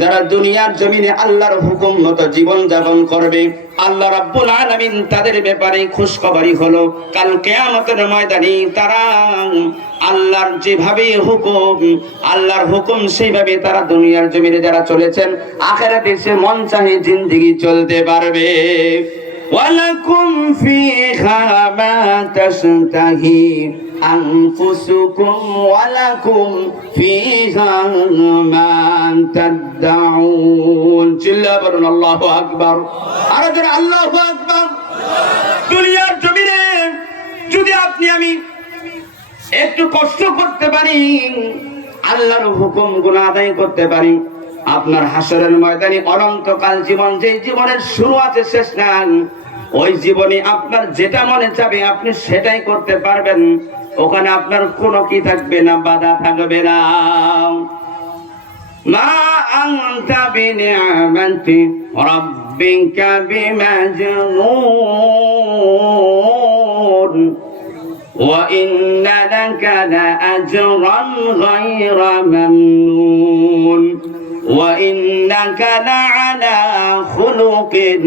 যারা দুনিয়ার জমিনে আল্লাহর হুকুম মতো জীবন যাপন করবে, আল্লাহ রাব্বুল আলামিন তাদের ব্যাপারে খুশখবরি হলো কাল কিয়ামতের ময়দানে তারা আল্লাহর যেভাবে হুকুম, আল্লাহর হুকুম সেইভাবে তারা দুনিয়ার জমিনে যারা চলেছেন, আখিরাতে সে মন চাহে জিন্দেগি চলতে পারবে। ওয়ালাকুম ফিহা মা তাশতাহি আনফুসুকুম ওয়ালাকুম ফিহা মা তাদউন। চিল্লা বলুন আল্লাহু আকবার। আর যারা আল্লাহু আকবার। দুনিয়ার জমিনে যদি আপনি আমি একটু কষ্ট করতে পারি, আল্লাহর হুকুমগুলো আদায় করতে পারি, আপনার হাসরের ময়দানে অনন্তকাল জীবন, যে জীবনের শুরু আছে শেষ নাই, ওই জীবনে আপনার যেটা মনে চাবে আপনি সেটাই করতে পারবেন। ওখানে আপনার কোনো কি থাকবে না, বাধা থাকবে না। মা আনতা বিনিআমাতি রাব্বিকা বিমাজনুন ওয়া ইন্না লাকা লাআজরান গায়রা মামনুন ওয়া ইন্নাকা লাআলা খুলুকিন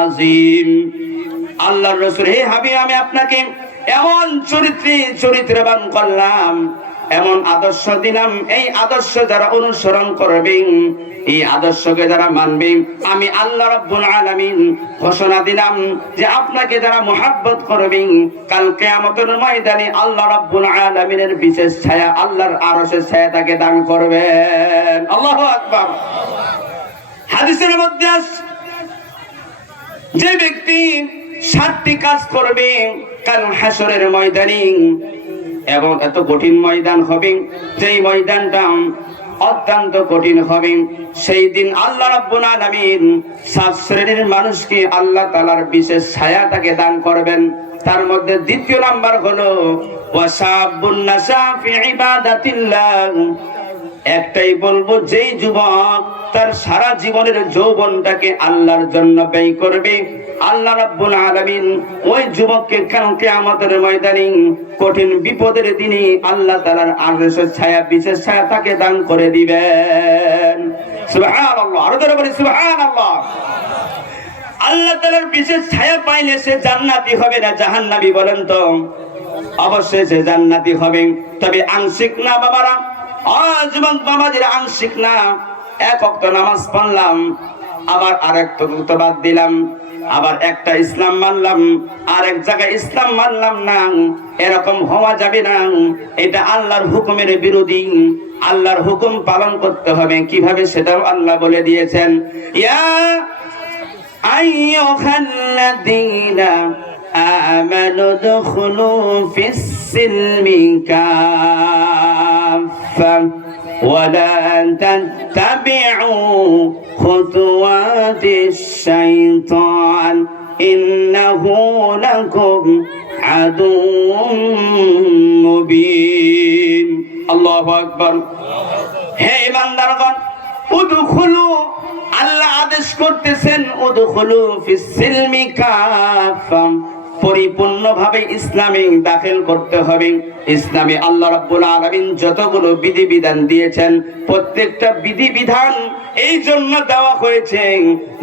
আযীম। আল্লাহর রাসূল, হে হাবিব, আমি আপনাকে এমন চরিত্রবান করলাম, এমন আদর্শ দিলাম, এই আদর্শ যারা অনুসরণ করবে, এই আদর্শকে যারা মানবে, আমি আল্লাহ রাব্বুল আলামিন ঘোষণা দিলাম যে আপনাকে যারা মুহাব্বত করবে, কাল কিয়ামতের ময়দানে আল্লাহ রাব্বুল আলামিনের বিশেষ ছায়া, আল্লাহর আরশের ছায়া তাকে দান করবেন। আল্লাহু আকবার। হাদিসের মধ্যে আছে, যে ব্যক্তি 7টি কাজ করবে কাল হাসরের ময়দানে, এবং এত কঠিন ময়দান হবে, যেই ময়দানটা অত্যন্ত কঠিন হবে, সেই দিন আল্লাহ রাব্বুল আলামিন 7 শ্রেণীর মানুষকে আল্লাহ তাআলার বিশেষ ছায়া তাকে দান করবেন। তার মধ্যে দ্বিতীয় নাম্বার হলো ওয়াসাবুন নাসা ফি ইবাদাতিল্লাহ। একটাই বলবো, যেই যুবক তার সারা জীবনের যৌবনটাকে আল্লাহর জন্য ব্যয় করবে, আল্লাহ রাব্বুল আলামিন ওই যুবককে কাল কিয়ামতের ময়দানে কঠিন বিপদের দিনে আল্লাহ তাআলার আরশের ছায়া, বিশেষ ছায়া তাকে দান করে দিবেন। সুবহানাল্লাহ। আরো জোরে বলি সুবহানাল্লাহ। আল্লাহ তাআলার বিশেষ ছায়া পাইলে সে জান্নাতি হবে না জাহান্নামী? বলেন তো। অবশ্যই সে জান্নাতি হবে, তবে আংশিক না বাবারা। যুবক বাবাজিরা, আংশিক না। এক ওয়াক্ত নামাজ পড়লাম, আবার আরেক ওয়াক্ত বাদ দিলাম, আবার একটা ইসলাম মানলাম, আরেক জায়গায় ইসলাম মানলাম না, এরকম হওয়া যাবে না। এটা আল্লাহর হুকুমের বিরোধী। আল্লাহর হুকুম পালন করতে হবে। কিভাবে সেটাও আল্লাহ বলে দিয়েছেন। ইয়া আইয়ুহাল্লাযীনা আমানু দুখুলু ফিস-সিলমি কাফা ওয়ালা তাত্তাবিউ খুতুওয়াতিশ শাইতান ইন্নাহু লাকুম আদুউম মুবিন। আল্লাহু আকবার। হে ইমানদারগণ, উদখুলু, আল্লাহ আদেশ করতেছেন, উদখুলু ফিস-সিলমি কাফা, পরিপূর্ণভাবে ইসলামে দাখিল করতে হবে। ইসলামে আল্লাহ রাব্বুল আলামিন যতগুলো বিধিবিধান দিয়েছেন, প্রত্যেকটা বিধিবিধান এই জন্য দেওয়া হয়েছে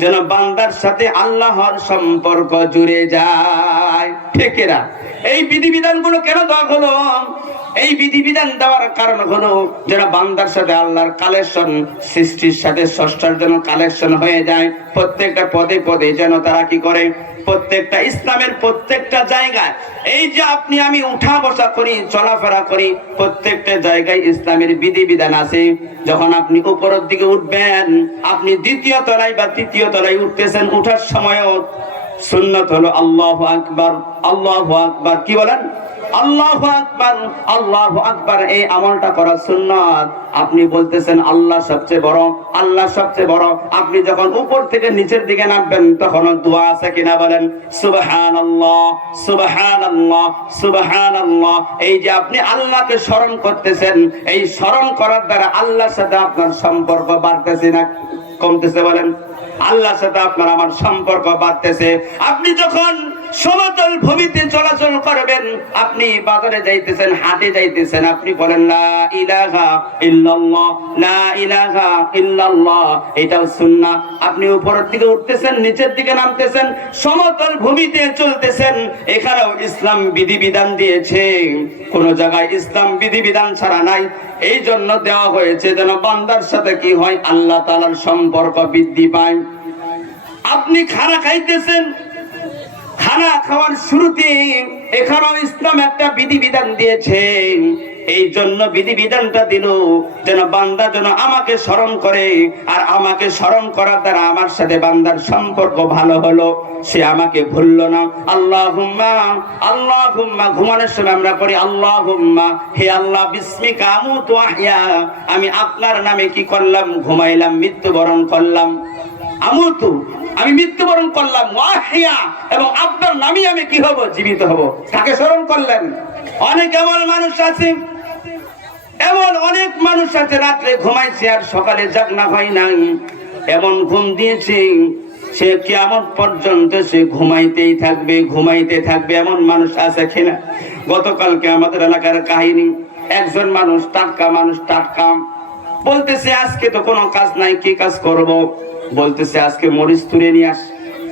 যেন বান্দার সাথে আল্লাহর সম্পর্ক জুড়ে যায়। ঠিক না? এই বিধিবিধানগুলো কেন দেওয়া হলো? এই বিধিবিধান দেওয়ার কারণ হলো যেন বান্দার সাথে আল্লাহর কালেকশন, সৃষ্টির সাথে স্রষ্টার যেন কালেকশন হয়ে যায়। প্রত্যেকটা পদে পদে যেন তারা কি করে, প্রত্যেকটা ইসলামের প্রত্যেকটা জায়গায়, এই যে আপনি আমি উঠা বসা করি, চলাফেরা করি, প্রত্যেকটা জায়গায় ইসলামের বিধিবিধান আছে। যখন আপনি উপরের দিকে উঠবেন, আপনি দ্বিতীয় তলায় বা তৃতীয় তলায় উঠতেছেন, উঠার সময়ও সুন্নাত হলো আল্লাহু আকবার, আল্লাহু আকবার। কি বলেন? আল্লাহু আকবার, আল্লাহু আকবার। এই আমলটা করা সুন্নাত। আপনি বলতেছেন আল্লাহ সবচেয়ে বড়, আল্লাহ সবচেয়ে বড়। আপনি যখন উপর থেকে নিচের দিকে নামবেন তখন দোয়া আছে কিনা বলেন? সুবহানাল্লাহ, সুবহানাল্লাহ, সুবহানাল্লাহ। এই যে আপনি আল্লাহকে স্মরণ করতেছেন, এই স্মরণ করার দ্বারা আল্লাহর সাথে আপনার সম্পর্ক বাড়তেছে না কমতেছে বলেন? আল্লাহর সাথে আপনার আমার সম্পর্ক বাড়তেছে। আপনি যখন সমতল ভূমিতে চলাচল করবেন, আপনি বাজারে যাইতেছেন, হাটে যাইতেছেন, আপনি বলেন লা ইলাহা ইল্লাল্লাহ, লা ইলাহা ইল্লাল্লাহ। এটাও সুন্নাহ। আপনি উপরের দিকে উঠতেছেন, নিচের দিকে নামতেছেন, সমতল ভূমিতে চলতেছেন, এখানেও ইসলাম বিধিবিধান দিয়েছে। কোন জায়গায় ইসলাম বিধিবিধান ছাড়া নাই। এই জন্য দেওয়া হয়েছে যেন বান্দার সাথে কি হয়? আল্লাহ তাআলার সম্পর্ক বৃদ্ধি পায়। আপনি খানা খাইতেছেন, খানা খাওয়ার শুরুতে এখানেও ইসলাম একটা বিধিবিধান দিয়েছে। এই জন্য বিধিবিধানটা দিল যেন বান্দা যেন আমাকে স্মরণ করে, আর আমাকে স্মরণ করার দ্বারা আমার সাথে বান্দার সম্পর্ক ভালো হলো, সে আমাকে ভুললো না। আল্লাহুম্মা, আল্লাহুম্মা। ঘুমানোর সময় আমরা পড়ি আল্লাহুম্মা, হে আল্লাহ বিসমিকা আমুতু আহইয়া, আমি আপনার নামে কি করলাম? ঘুমাইলাম, মৃত্যুবরণ করলাম। আমুতু, আমি মৃত্যুবরণ করলাম, ওয়াহিয়া, এবং আপনার নামে আমি কি হব? জীবিত হব। তাকে স্মরণ করলেন। অনেক এমন মানুষ আছে, এমন অনেক মানুষ আছে রাত্রে ঘুমাইছে আর সকালে জাগনা হয় নাই, এমন ঘুম দিয়েছে সে কিয়ামত পর্যন্ত সে ঘুমাইতেই থাকবে, ঘুমাইতে থাকবে। এমন মানুষ আছে কিনা? গতকালকে আমাদের এলাকার কাহিনী, একজন মানুষ, টাটকা মানুষ, টাটকা, বলতেছে আজকে তো কোনো কাজ নাই, কি কাজ করব? বলতেছে আজকে মরিচ তুলে নিয়ে আস।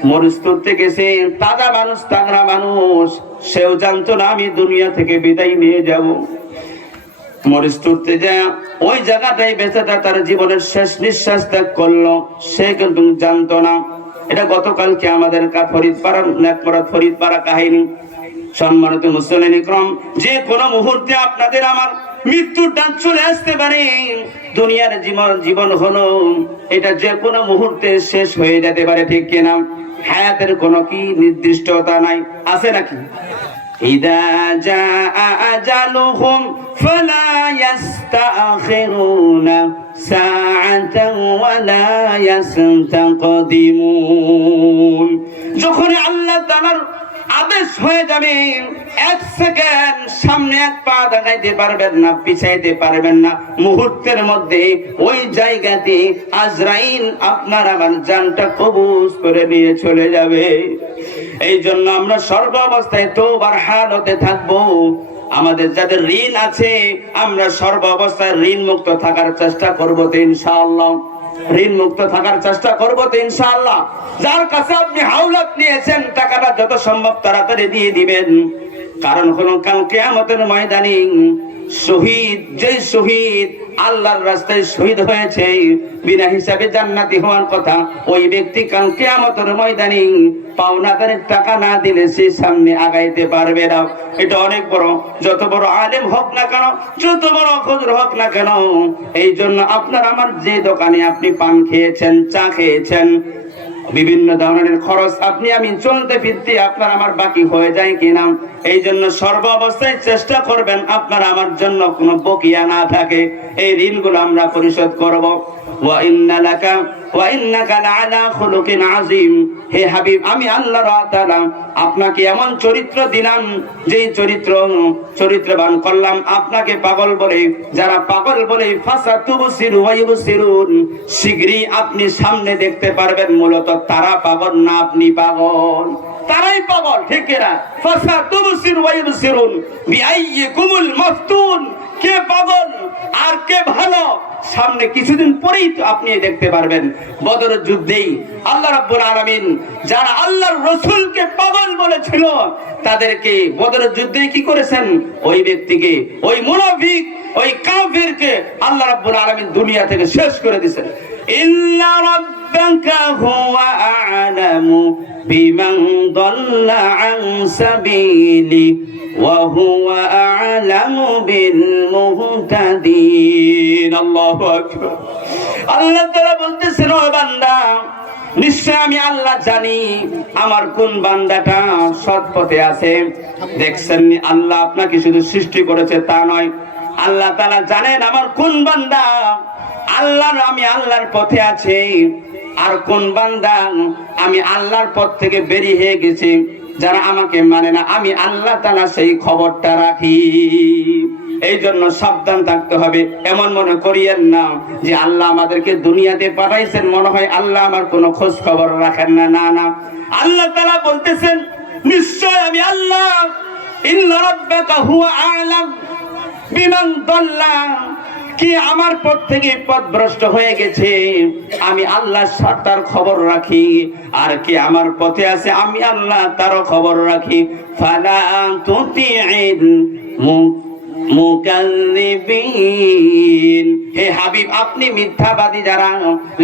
মরিচ তুলতে গেছে, তাজা মানুষ, তাগড়া মানুষ, সেও জানতো না আমি দুনিয়া থেকে বিদায় নিয়ে যাব। মরিচ তুলতে যায় ওই জায়গাটাই বেচাটা তার জীবনের শেষ নিঃশ্বাস ত্যাগ করলো, সে কিন্তু জানতো না। এটা গতকালকে আমাদের ফরিদপাড়া কাহিনী। সম্মানিত মুসলিম ইকরাম, যে কোনো মুহূর্তে আপনাদের আমার মৃত্যুর ডাক চলে আসতে পারে। দুনিয়ার জীবন হলো এটা যে কোনো মুহূর্তে শেষ হয়ে যেতে পারে, ঠিক কিনা? হায়াতের কোনো কি নির্দিষ্টতা নাই, আছে নাকি? ইদা জাআ আজালুহুম ফালা ইস্তাখিরুনা সাআতান ওয়ালা ইস্তাকদিমুন। যখন আল্লাহ তাআলার আদেশ হয়ে যাবে, এক সেকেন্ড সামনে এক পা দাঁড়াইতে পারবেন না, পিছাইতে পারবেন না। মুহূর্তের মধ্যে ওই জায়গাতে আজরাইল আপনার আমার জানটা কবজ করে নিয়ে চলে যাবে। এই জন্য আমরা সর্ব অবস্থায় তওবার হালতে থাকবো। আমাদের যাদের ঋণ আছে, আমরা সর্ব অবস্থায় ঋণ মুক্ত থাকার চেষ্টা করবো তো ইনশাআল্লাহ। ঋণ মুক্ত থাকার চেষ্টা করবো তো ইনশাআল্লাহ। যার কাছে আপনি হাওলাত নিয়েছেন, টাকাটা যত সম্ভব তাড়াতাড়ি দিয়ে দিবেন। কারণ হলো কাল কিয়ামতের ময়দানে শহীদ, যে শহীদ আল্লাহর রাস্তায় শহীদ হয়েছে, বিনা হিসাবে জান্নাতি হওয়ার কথা, ওই ব্যক্তি কাল কিয়ামতের ময়দানে পাওনাদারের টাকা না দিলে সে সামনে আগাইতে পারবে না। এটা অনেক বড়, যত বড় আলেম হোক না কেন, যত বড় হুজুর হোক না কেন। এই জন্য আপনার আমার যে দোকানে আপনি পান খেয়েছেন, চা খেয়েছেন, বিভিন্ন ধরনের খরচ আপনি আমি চলতে ফিরতে আপনার আমার বাকি হয়ে যায় কিনা, এই জন্য সর্ব অবস্থায় চেষ্টা করবেন আপনার আমার জন্য কোনো বকিয়া না থাকে। এই ঋণগুলো আমরা পরিশোধ করব। ওয়া ইন্নালাকা ওয়া ইন্নাকা লাআলা খুলুকিন আযীম। হে হাবিব, আমি আল্লাহ তাআলা আপনাকে এমন চরিত্র দিলাম, যেই চরিত্রবান করলাম আপনাকে পাগল বলে। যারা পাগল বলে ফাসাতুবসিরু ওয়া ইউবসিরুন, শীঘ্রই আপনি সামনে দেখতে পারবেন। মূলত তারা পাগল না, আপনি পাগল, তারাই পাগল, ঠিক না? ফাসাতুবসিরু ওয়া ইউবসিরুন বিআইয়িকুমুল মাফতুন। কে পাগল আর কে ভালো সামনে কিছুদিন পরেই তো আপনি দেখতে পারবেন। বদরের যুদ্ধেই আল্লাহ রাব্বুল আলামিন যারা আল্লাহর রাসূলকে পাগল বলেছিল, তাদেরকে বদরের যুদ্ধে কি করেছেন? ওই ব্যক্তিকে, ওই মুনাফিক, ওই কাফিরকে আল্লাহ রাব্বুল আলামিন দুনিয়া থেকে শেষ করে দিয়েছেন। ইন্না রাব্বাকা হুয়া আ'লামু বিমান দাল্লা আন সাবিলি ওয়া হুয়া আ'লামু বিল মুহতাদিন। আল্লাহু আকবার। আল্লাহ তাআলা বলতেছেন, ও বান্দা, নিশ্চয় আমি আল্লাহ জানি আমার কোন বান্দাটা সৎ পথে আছে। দেখছেন আল্লাহ আপনাকে শুধু সৃষ্টি করেছে তা নয়, আল্লাহ তাআলা জানেন আমার কোন বান্দা আমি আল্লাহর পথে আছে, আর কোন বান্দা আমি আল্লাহর পথ থেকে বেরিয়ে হয়ে গেছি, যারা আমাকে মানে না, আমি আল্লাহ তাআলা সেই খবরটা রাখি। এই জন্য সাবধান থাকতে হবে। এমন মনে করিয়েন না যে আল্লাহ আমাদেরকে দুনিয়াতে পাঠাইছেন, মনে হয় আল্লাহ আমার কোনো খোঁজ খবর রাখেন না। না না, আল্লাহ তাআলা বলতেছেন নিশ্চয় আমি আল্লাহ, ইন্না রাব্বাকা হুয়া আ'লাম বিমান দাল্লা, কি আমার পথ থেকে পথভ্রষ্ট হয়ে গেছে আমি আল্লাহ তার খবর রাখি, আর কি আমার পথে আছে আমি আল্লাহ তারও খবর রাখি। ফালা তুতি'ল মুকাজ্জিবিন, হে হাবিব আপনি মিথ্যাবাদী যারা,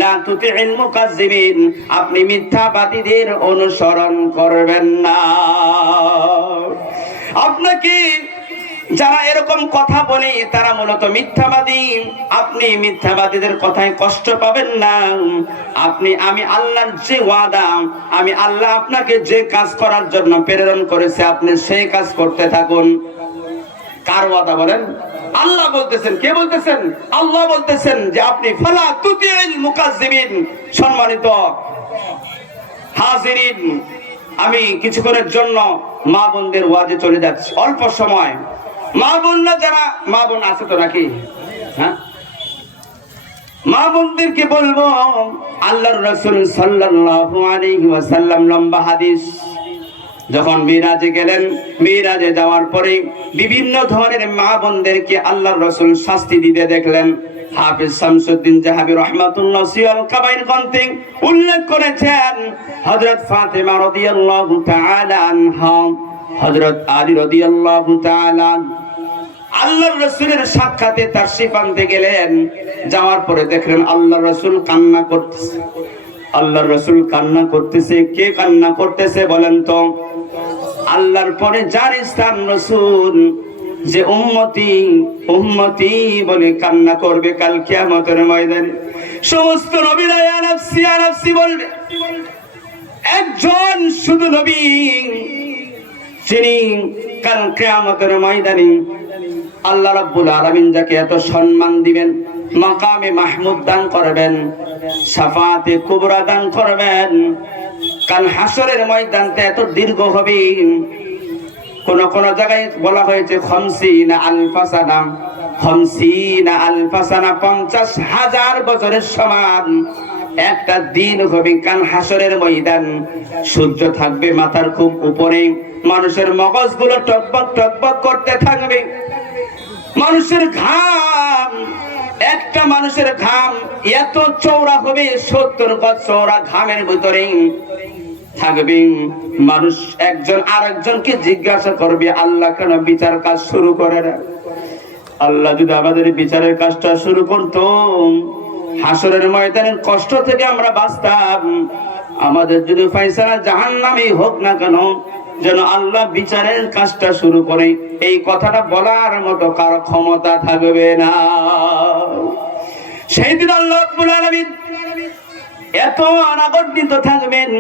লা তুতি'ল মুকাজ্জিবিন, আপনি মিথ্যাবাদীদের অনুসরণ করবেন না। আপনাকে যারা এরকম কথা বলে তারা মূলত মিথ্যাবাদী, আপনি মিথ্যাবাদীদের কথায় কষ্ট পাবেন না। আমি আল্লাহর যে ওয়াদা, আমি আল্লাহ আপনাকে যে কাজ করার জন্য প্রেরণ করেছে আপনি সেই কাজ করতে থাকুন। কার ওয়াদা বলেন? আল্লাহ বলতেছেন। কে বলতেছেন? আল্লাহ বলতেছেন যে আপনি ফালা তুতি'ল মুকাজ্জিবিন। সম্মানিত হাজিরিন, আমি কিছুক্ষণের জন্য মা বোনদের ওয়াজে চলে যাচ্ছি, অল্প সময়। মা বোনরা যারা, মা বোন আছে তো নাকি? হ্যাঁ, মা বোনদেরকে বলবো আল্লাহর রাসূল সাল্লাল্লাহু আলাইহি ওয়াসাল্লাম লম্বা হাদিস, যখন মিরাজে গেলেন, মিরাজে যাওয়ার পরে বিভিন্ন ধরনের মা বোনদেরকে আল্লাহর রাসূল শাস্তি দিতে দেখলেন। হাফেজ শামসুদ্দিন জাহাবী রাহমাতুল্লাহ সিয়াল কাবাইর গ্রন্থে উল্লেখ করেছেন, হযরত ফাতেমা রাদিয়াল্লাহু তাআলা আনহা, হযরত আলী রাদিয়াল্লাহু তাআলা আল্লাহর রাসূলের সাক্ষাতে তাশরীফ আনতে গেলেন। যাওয়ার পরে দেখলেন আল্লাহর রাসূল কান্না করতেছে। আল্লাহর রাসূল কান্না করতেছে। কে কান্না করতেছে বলেন তো? আল্লাহর পরে যার স্থান রাসূল, যে উম্মতি উম্মতি বলে কান্না করবে কাল কিয়ামতের ময়দানে, সমস্ত নবীরা ইয়া নাফসি ইয়া নাফসি বলবে। একজন শুধু নবী, যিনি কাল কিয়ামতের ময়দানে আল্লাহ রাব্বুল আলামিন যাকে এত সম্মান দিবেন, মাকামে মাহমুদ দান করবেন, শাফাআতে কুবরা দান করবেন, কাল হাসরের ময়দানটা এত দীর্ঘ হবে। কোন কোন জায়গায় বলা হয়েছে 50 আলফা সানা, 50,000 বছরের সমান একটা দিন হবে কাল হাসরের ময়দান। সূর্য থাকবে মাথার খুব উপরে, মানুষের মগজগুলো টকবক টকবক করতে থাকবে। মানুষের ঘাম, একটা মানুষের ঘাম এত চওড়া হবে, 70 গজ চওড়া ঘামের ভিতরে থাকবে। মানুষ একজন আরেকজনকে জিজ্ঞাসা করবে আল্লাহ কেন বিচার কাজ শুরু করে না? আল্লাহ যদি আমাদের বিচারের কাজটা শুরু করতো, হাসরের ময়দানের কষ্ট থেকে আমরা বাঁচতাম। আমাদের যদি ফয়সালা জাহান্নামেই হোক না কেন, যেন আল্লাহ বিচারের কাজটা শুরু করে, এই কথাটা বলার মতো কারো ক্ষমতা থাকবে না। সেই দিন আল্লাহ রাব্বুল আলামিন এত রাগান্বিত থাকবেন,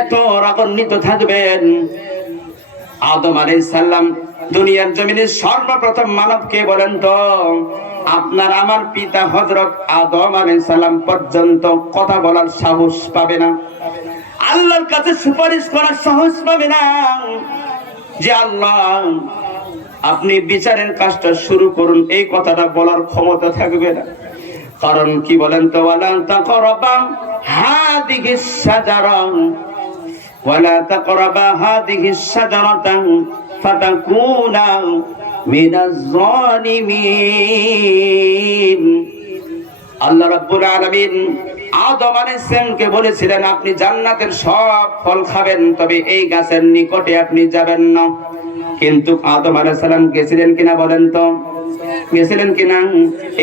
এত রাগান্বিত থাকবেন। আদম আলাইহিস সালাম দুনিয়ার জমিনে সর্বপ্রথম মানব কে বলেন তো? আপনার আমার পিতা হযরত আদম আলাইহিস সালাম পর্যন্ত কথা বলার সাহস পাবে না, আল্লাহর কাছে সুপারিশ করার সাহস পাবে না যে আল্লাহ আপনি বিচারের কাজটা শুরু করুন, এই কথাটা বলার ক্ষমতা থাকবে না। কারণ কি বলেন তো? ওয়ালা তাকরাবা হাদিহিস শাজারা, ওয়ালা তাকরাবা হাদিহিস শাজারাতা ফাতাকুনা মিনাজ জালিমিন। আল্লাহ রাব্বুল আলামিন আদম আলাইহিস সালামকে বলেছিলেন আপনি জান্নাতের সব ফল খাবেন, তবে এই গাছের নিকটে আপনি যাবেন না। কিন্তু আদম আলাইহিস সালাম গেছিলেন কিনা বলেন তো? গেছিলেন কিনা?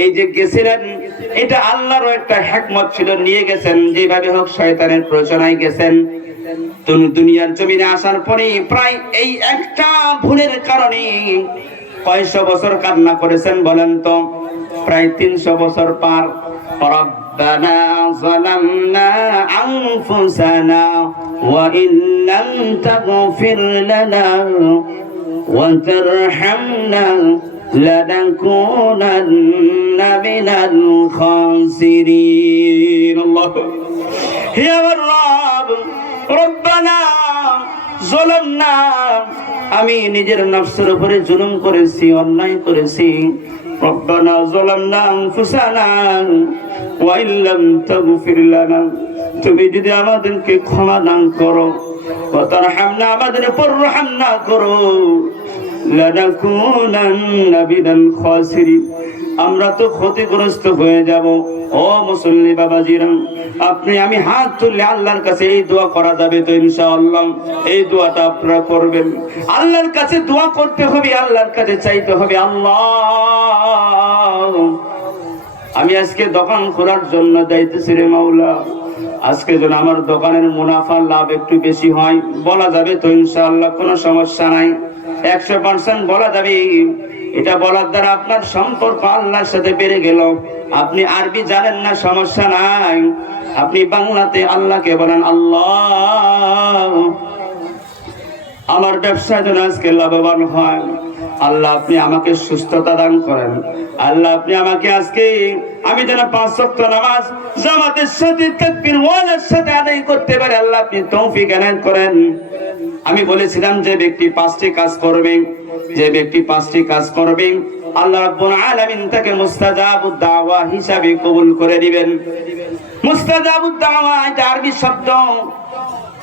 এই যে গেছিলেন, এটা আল্লাহরও একটা হিকমত ছিল, নিয়ে গেছেন যেভাবে হোক, শয়তানের প্ররোচনায় গেছেন। দুনিয়ার জমিনে আসার পরে প্রায় এই একটা ভুলের কারণে কয়শো বছর কান্না করেছেন বলেন তো? প্রায় 300 বছর পার। ربنا ظلمنا أنفسنا وإن لم تغفر لنا وترحمنا لنكونن من الخاسرين الله يا الرب ربنا ظلمنا আমি নিজের নফসের উপরে জুলুম করেছি অন্যায় করেছি রব্বানা যালামনা আনফুসানা ওয়া ইল্লাম তাগফির লানা তুমি যদি আমাদেরকে ক্ষমা দান করো ওয়া তারহামনা আমাদের উপর রহম না করো লানাকুনান্না মিনাল খাসিরিন আমরা তো ক্ষতিগ্রস্ত হয়ে যাব ও মুসল্লি বাবাজিরা আপনি আমি হাত তুললে আল্লাহর কাছে এই দোয়া করা যাবে তো ইনশাআল্লাহ এই দোয়াটা আপনারা করবেন আল্লাহর কাছে দোয়া করতে হবে আল্লাহর কাছে চাইতে হবে আল্লাহ আমি আজকে দোকান খোলার জন্য যাইতেছি রে মাওলা আজকে যেন আমার দোকানের মুনাফা লাভ একটু বেশি হয় বলা যাবে তো ইনশাআল্লাহ কোনো সমস্যা নাই 100% বলা যাবে এটা বলার দ্বারা আপনার সম্পর্ক আল্লাহর সাথে বেড়ে গেল আপনি আরবি জানেন না সমস্যা নাই আপনি বাংলাতে আল্লাহকে বলেন আল্লাহ আমার ব্যবসা যেন আজকে লাভবান হয় আল্লাহ আপনি আমাকে সুস্থতা দান করেন আল্লাহ আপনি আমাকে আজকে আমি যেন 5 ওয়াক্ত নামাজ জামাতের সাথে তাকবীর ওয়ালার সাথে আদায় করতে পারি আল্লাহ আপনি তৌফিক এনায়েত করেন আমি বলেছিলাম যে ব্যক্তি 5টি কাজ করবে আল্লাহ রাব্বুল আলামিন তাকে মুস্তাজাবুদ দাওয়া হিসাবে কবুল করে দিবেন মুস্তাজাবুদ দাওয়া এটা আরবি শব্দ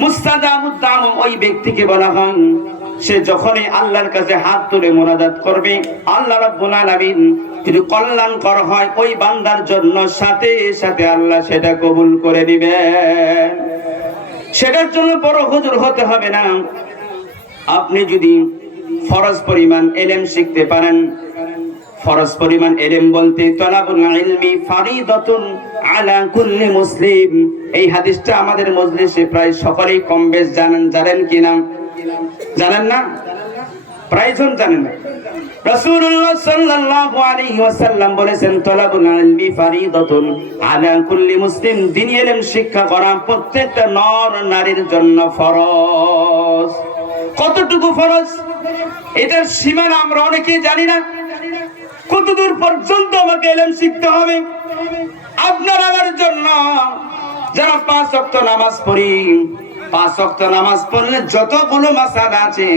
মুস্তাজাবুদ দাওয়া ওই ব্যক্তিকে বলা হয় সে যখনই আল্লাহর কাছে হাত তুলে মুনাজাত করবে আল্লাহ রাব্বুল আলামিন যদি কল্যাণকর হয় ওই বান্দার জন্য সাথে সাথে আল্লাহ সেটা কবুল করে দিবেন সেটার জন্য বড় হুজুর হতে হবে না আপনি যদি ফরজ পরিমাণ ইলম শিখতে পারেন ফরজ পরিমাণ ইলম বলতে তলাবুল ইলমি ফারিদাতুন আলা কুল্লি মুসলিম এই হাদিসটা আমাদের মজলিসে প্রায় সকলেই কম বেশ জানেন কিনা জানেন না প্রায়জন জানেন না রাসূলুল্লাহ সাল্লাল্লাহু আলাইহি ওয়াসাল্লাম বলেছেন তলাবুল ইলমি ফারিদাতুন আলা কুল্লি মুসলিম দ্বীনি ইলম শিক্ষা করা প্রত্যেকটা নর নারীর জন্য ফরজ কতটুকু ফরজ এটার সীমানা আমরা অনেকেই জানি না কতদূর পর্যন্ত আমাকে ইলম শিখতে হবে আপনার আমার জন্য যারা 5 ওয়াক্ত নামাজ পড়ি 5 ওয়াক্ত নামাজ পড়লে যতগুলো মাসালা আছে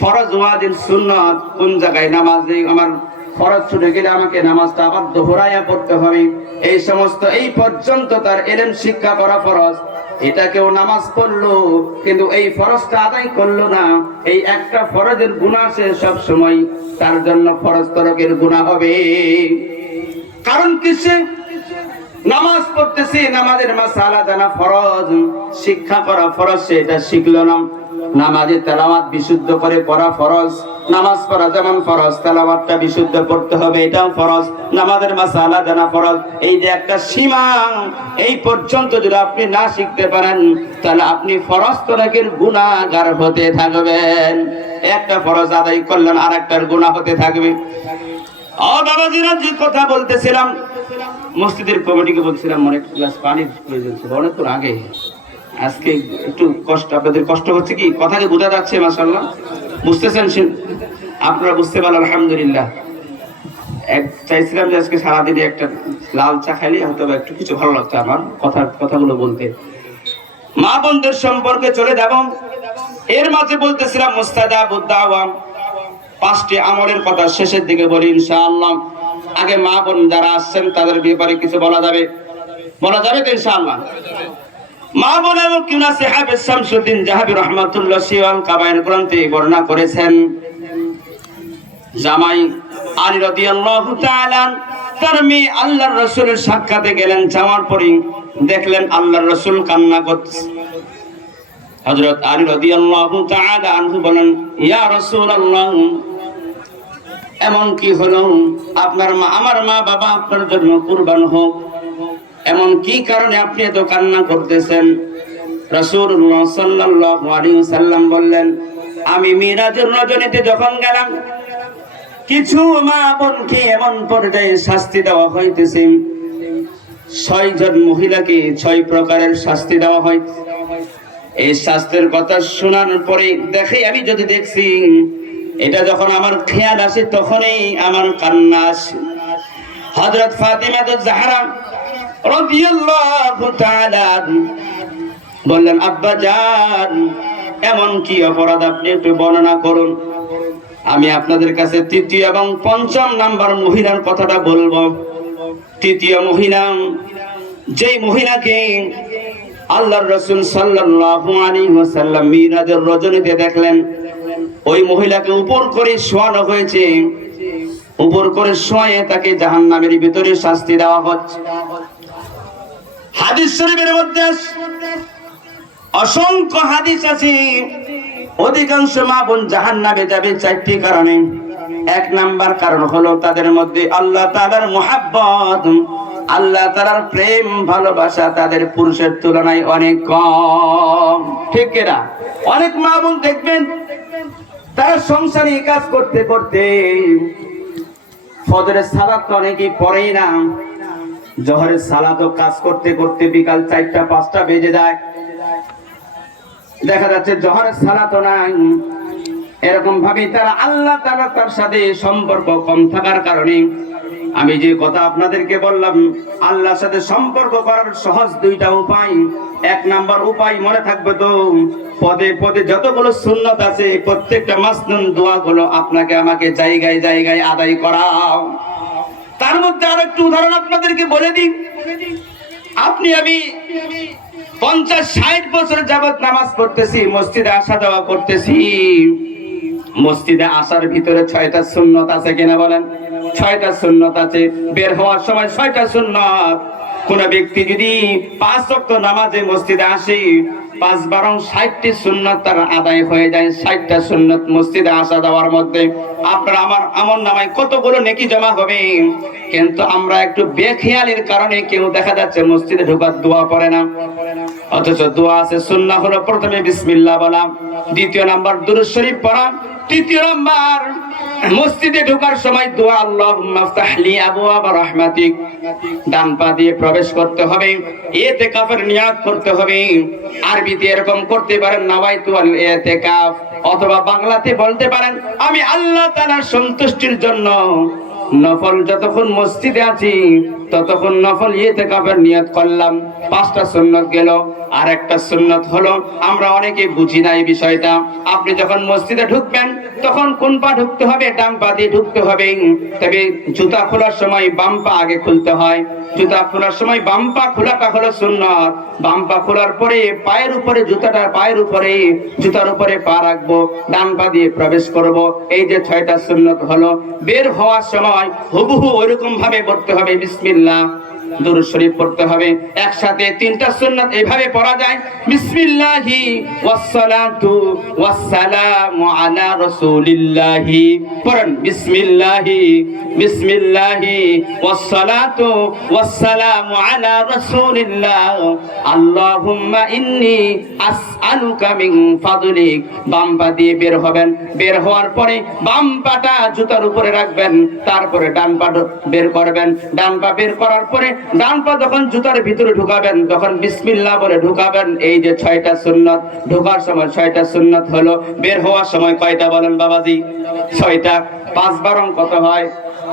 ফরজ ওয়াজিব সুন্নাত কোন জায়গায় নামাজে আমার ফরজ ছুটে গেলে আমাকে নামাজটা আবার দোহরায়া পড়তে হবে এই সমস্ত এই পর্যন্ত তার ইলম শিক্ষা করা ফরজ এটা কেউ নামাজ পড়লো কিন্তু এই ফরজটা আদায় করলো না এই একটা ফরজের গুনাহ সে সব সময় তার জন্য ফরজ তরকের গুনাহ হবে কারণ কিসে নামাজ পড়তেছি নামাজের মাসালা জানা ফরজ শিক্ষা করা ফরজ সেটা শিখলো না নামাজের তেলাওয়াত বিশুদ্ধ করে পড়া ফরজ নামাজ পড়া যেমন ফরজ তেলাওয়াতটা বিশুদ্ধ পড়তে হবে এটাও ফরজ নামাজের মাসালা জানা ফরজ এই যে একটা সীমা এই পর্যন্ত যদি আপনি না শিখতে পারেন তাহলে আপনি ফরজ তরকের গুনাহগার হতে থাকবেন একটা ফরজ আদায় করলেন আরেকটার গুনাহ হতে থাকবে ও বাবাজিরা যে কথা বলতেছিলাম মসজিদের কমিটিকে বলছিলাম অনেক গ্লাস পানির প্রয়োজন ছিল অনেকক্ষণ আগে আজকে একটু কষ্ট আপনাদের কষ্ট হচ্ছে কি কথাকে বোঝা যাচ্ছে মাশাআল্লাহ বুঝতেছেন আপনারা বুঝতে পারলেন আলহামদুলিল্লাহ চাইছিলাম যে আজকে সারাদিনে একটা লাল চা খাইলে হয়তো একটু কিছু ভালো লাগছে আমার কথাগুলো বলতে মা বোনদের সম্পর্কে চলে যাব এর মাঝে বলতেছিলাম মুস্তাজাবুদ দাওয়া 5টি আমলের কথা শেষের দিকে বলি ইনশাআল্লাহ আগে মা বোন যারা আসছেন তাদের ব্যাপারে কিছু বলা যাবে তো ইনশাআল্লাহ মা বোন এবং কিনা সাহাবে শামসুদ্দিন জাহাবি রাহমাতুল্লাহ সিওয়াল কাবায়ের গ্রন্থে বর্ণনা করেছেন জামাই আলী রাদিয়াল্লাহু তাআলা তার মেয়ে আল্লাহর রাসূলের সাক্ষাতে গেলেন যাওয়ার পরে দেখলেন আল্লাহর রাসূল কান্না করছে হযরত আলী রাদিয়াল্লাহু তাআলা আনহু বলেন ইয়া রাসূলুল্লাহ এমন কি হলো আপনার মা আমার মা বাবা আপনার জন্য কুরবান হোক এমন কি কারণে আপনি এত কান্না করতেছেন রাসূলুল্লাহ সাল্লাল্লাহু আলাইহি ওয়াসাল্লাম বললেন আমি মিরাজের রজনীতে যখন গেলাম কিছু মা বোনকে এমন পর্যায়ে শাস্তি দেওয়া হইতেছে 6 জন মহিলাকে 6 প্রকারের শাস্তি দেওয়া হয়। এই শাস্তির কথা শোনার পরে আমি যদি দেখছি এটা যখন আমার খেয়াল আসে তখনই আমার কান্না আসে। হযরত ফাতিমা জাহরা রাদিয়াল্লাহু তাআলা বললেন, আব্বা জান, এমন কি অপরাধ আপনি একটু বর্ণনা করুন। আমি আপনাদের কাছে 3য় এবং 5ম নাম্বার মহিলার কথাটা বলবো। 3য় মহিলা, যেই মহিলাকে আল্লাহর রাসূল সাল্লাল্লাহু আলাইহি ওয়াসাল্লাম মিরাজের রজনীতে দেখলেন, ওই মহিলাকে উপর করে শোয়ানো হয়েছে। উপর করে শোয়ে তাকে জাহান্নামের ভিতরে শাস্তি দেওয়া হচ্ছে। হাদিস শরীফের মধ্যে অসংখ্য হাদিস আছে। অধিকাংশ মা বোন জাহান্নামে যাবে 4টি কারণে। 1 নাম্বার কারণ হলো তাদের মধ্যে আল্লাহ তাআলার মুহাব্বত, আল্লাহ তাআলার প্রেম ভালোবাসা তাদের পুরুষের তুলনায় অনেক কম। ঠিক না? অনেক মা বোন দেখবেন তারা সংসারী কাজ করতে করতে ফজরের সালাত তো অনেকেই পড়েই না, জোহরের সালাতও কাজ করতে করতে বিকাল 4টা 5টা বেজে যায়। দেখা যাচ্ছে জোহরের সালাতও নাই। এরকম ভাবে তারা আল্লাহ তাআলা তার সাথে সম্পর্ক কম থাকার কারণে, আমি যে কথা আপনাদেরকে বললাম, আল্লাহর সাথে সম্পর্ক করার সহজ 2টা উপায়। 1 নাম্বার উপায় মনে থাকবে তো, পদে পদে যতগুলো সুন্নাত আছে প্রত্যেকটা মাসনুন দোয়াগুলো আপনাকে আমাকে জায়গায় জায়গায় আদায় করাও। তার মধ্যে আরেকটু উদাহরণ আপনাদেরকে বলে দিই। আপনি আমি 50-60 বছর যাবত নামাজ পড়তেছি, মসজিদে আসা যাওয়া করতেছি। মসজিদে আসার ভিতরে 6টা সুন্নাত আছে কিনা বলেন? 6টা সুন্নাত আছে। বের হওয়ার সময় 6টা সুন্নাত। কোন ব্যক্তি যদি 5 ওয়াক্ত নামাজে মসজিদে আসে, 5-12 60টি সুন্নাত তার আদায় হয়ে যায়। 60টা সুন্নাত মসজিদে আসা যাওয়ার মধ্যে আপনার আমার আমলনামায় কতগুলো নেকি জমা হবে। কিন্তু আমরা একটু বেখেয়ালির কারণে কেউ দেখা যাচ্ছে মসজিদে ঢোকার দোয়া পড়ে না। অথচ দোয়া আছে, সুন্নাহ হলো প্রথমে বিসমিল্লাহ বলা, 2য় নাম্বার দুরূদ শরীফ পড়া, 3য় নাম্বার মসজিদে ঢোকার সময় দোয়া আল্লাহুম্মা ইফতাহ লি আবওয়াবা রাহমাতিক। ডান পা দিয়ে প্রবেশ করতে হবে, ইতিকাফের নিয়াত করতে হবে। আরবিতে এরকম করতে পারেন নাওয়াইতু আল ইতিকাফ, অথবা বাংলাতে বলতে পারেন আমি আল্লাহ তাআলার সন্তুষ্টির জন্য নফল যতক্ষণ মসজিদে আছি ততক্ষণ নফল ইতিকাফের নিয়ত করলাম। 5টা সুন্নাত গেল। আর একটা সুন্নাত হলো, আমরা অনেকে বুঝি না এই বিষয়টা। আপনি যখন মসজিদে ঢুকবেন তখন কোন পা ঢুকতে হবে? ডান পা দিয়ে ঢুকতে হবে। তবে জুতা খোলার সময় বাম পা আগে খুলতে হয়। জুতা খোলার সময় বাম পা খোলাটা হলো সুন্নাত। বাম পা খোলার পরে পায়ের উপরে জুতার উপরে পা রাখবো, ডান পা দিয়ে প্রবেশ করব। এই যে 6টা সুন্নাত হলো। বের হওয়ার সময় হুবহু ওইরকম ভাবে পড়তে হবে, বিসমিল্লাহ, দুরূদ শরীফ পড়তে হবে। একসাথে 3টা সুন্নাত এইভাবে পড়া যায়, বিসমিল্লাহি ওয়াসসালাতু ওয়াসসালামু আলা রাসূলিল্লাহি। পড়েন বিসমিল্লাহি বিসমিল্লাহি ওয়াসসালাতু ওয়াসসালামু আলা রাসূলিল্লাহ, আল্লাহুম্মা ইন্নী আসআলুকা মিন ফাদলিক। বাম পা দিয়ে বের হবেন। বের হওয়ার পরে বাম পাটা জুতার উপরে রাখবেন, তারপরে ডান পা বের করবেন। ডান পা বের করার পরে ডান পা যখন জুতার ভিতরে ঢুকাবেন তখন বিসমিল্লাহ বলে ঢুকাবেন। এই যে 6টা সুন্নাত, ঢোকার সময় 6টা সুন্নাত হলো। বের হওয়ার সময় কয়টা বলেন বাবাজি? 6টা। 5-12 কত হয়?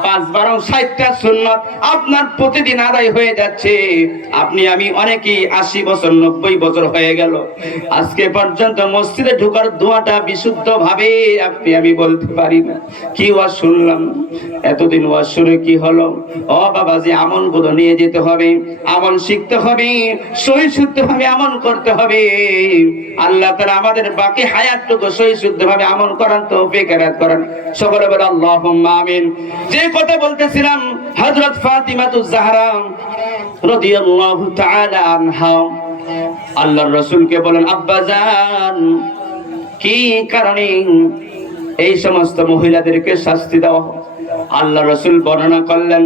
5-12 60টা সুন্নাত আপনার প্রতিদিন আদায় হয়ে যাচ্ছে। আপনি আমি অনেকেই 80 বছর 90 বছর হয়ে গেল, আজকে পর্যন্ত মসজিদে ঢোকার দোয়াটা বিশুদ্ধ ভাবে আপনি আমি বলতে পারি না। কি ওয়াজ শুনলাম, এতদিন ওয়াজ শুনে কি হলো? ও বাবাজি, আমলগুলো নিয়ে যেতে হবে, আমল শিখতে হবে, সহি শুদ্ধ ভাবে আমল করতে হবে। আল্লাহ তাআলা আমাদের বাকি হায়াতটুকু সহি শুদ্ধ ভাবে আমল করান, তৌফিক এনায়েত করেন। সকলে বলেন আল্লাহুম্মা আমিন। যে কথা বলতেছিলাম, হযরত ফাতিমা জাহরা রাদিয়াল্লাহু তাআলা আনহা আল্লাহর রাসূলকে বলেন, আব্বা জান, কি কারণে এই সমস্ত মহিলাদেরকে শাস্তি দেওয়া হয়? আল্লাহর রাসূল বর্ণনা করলেন,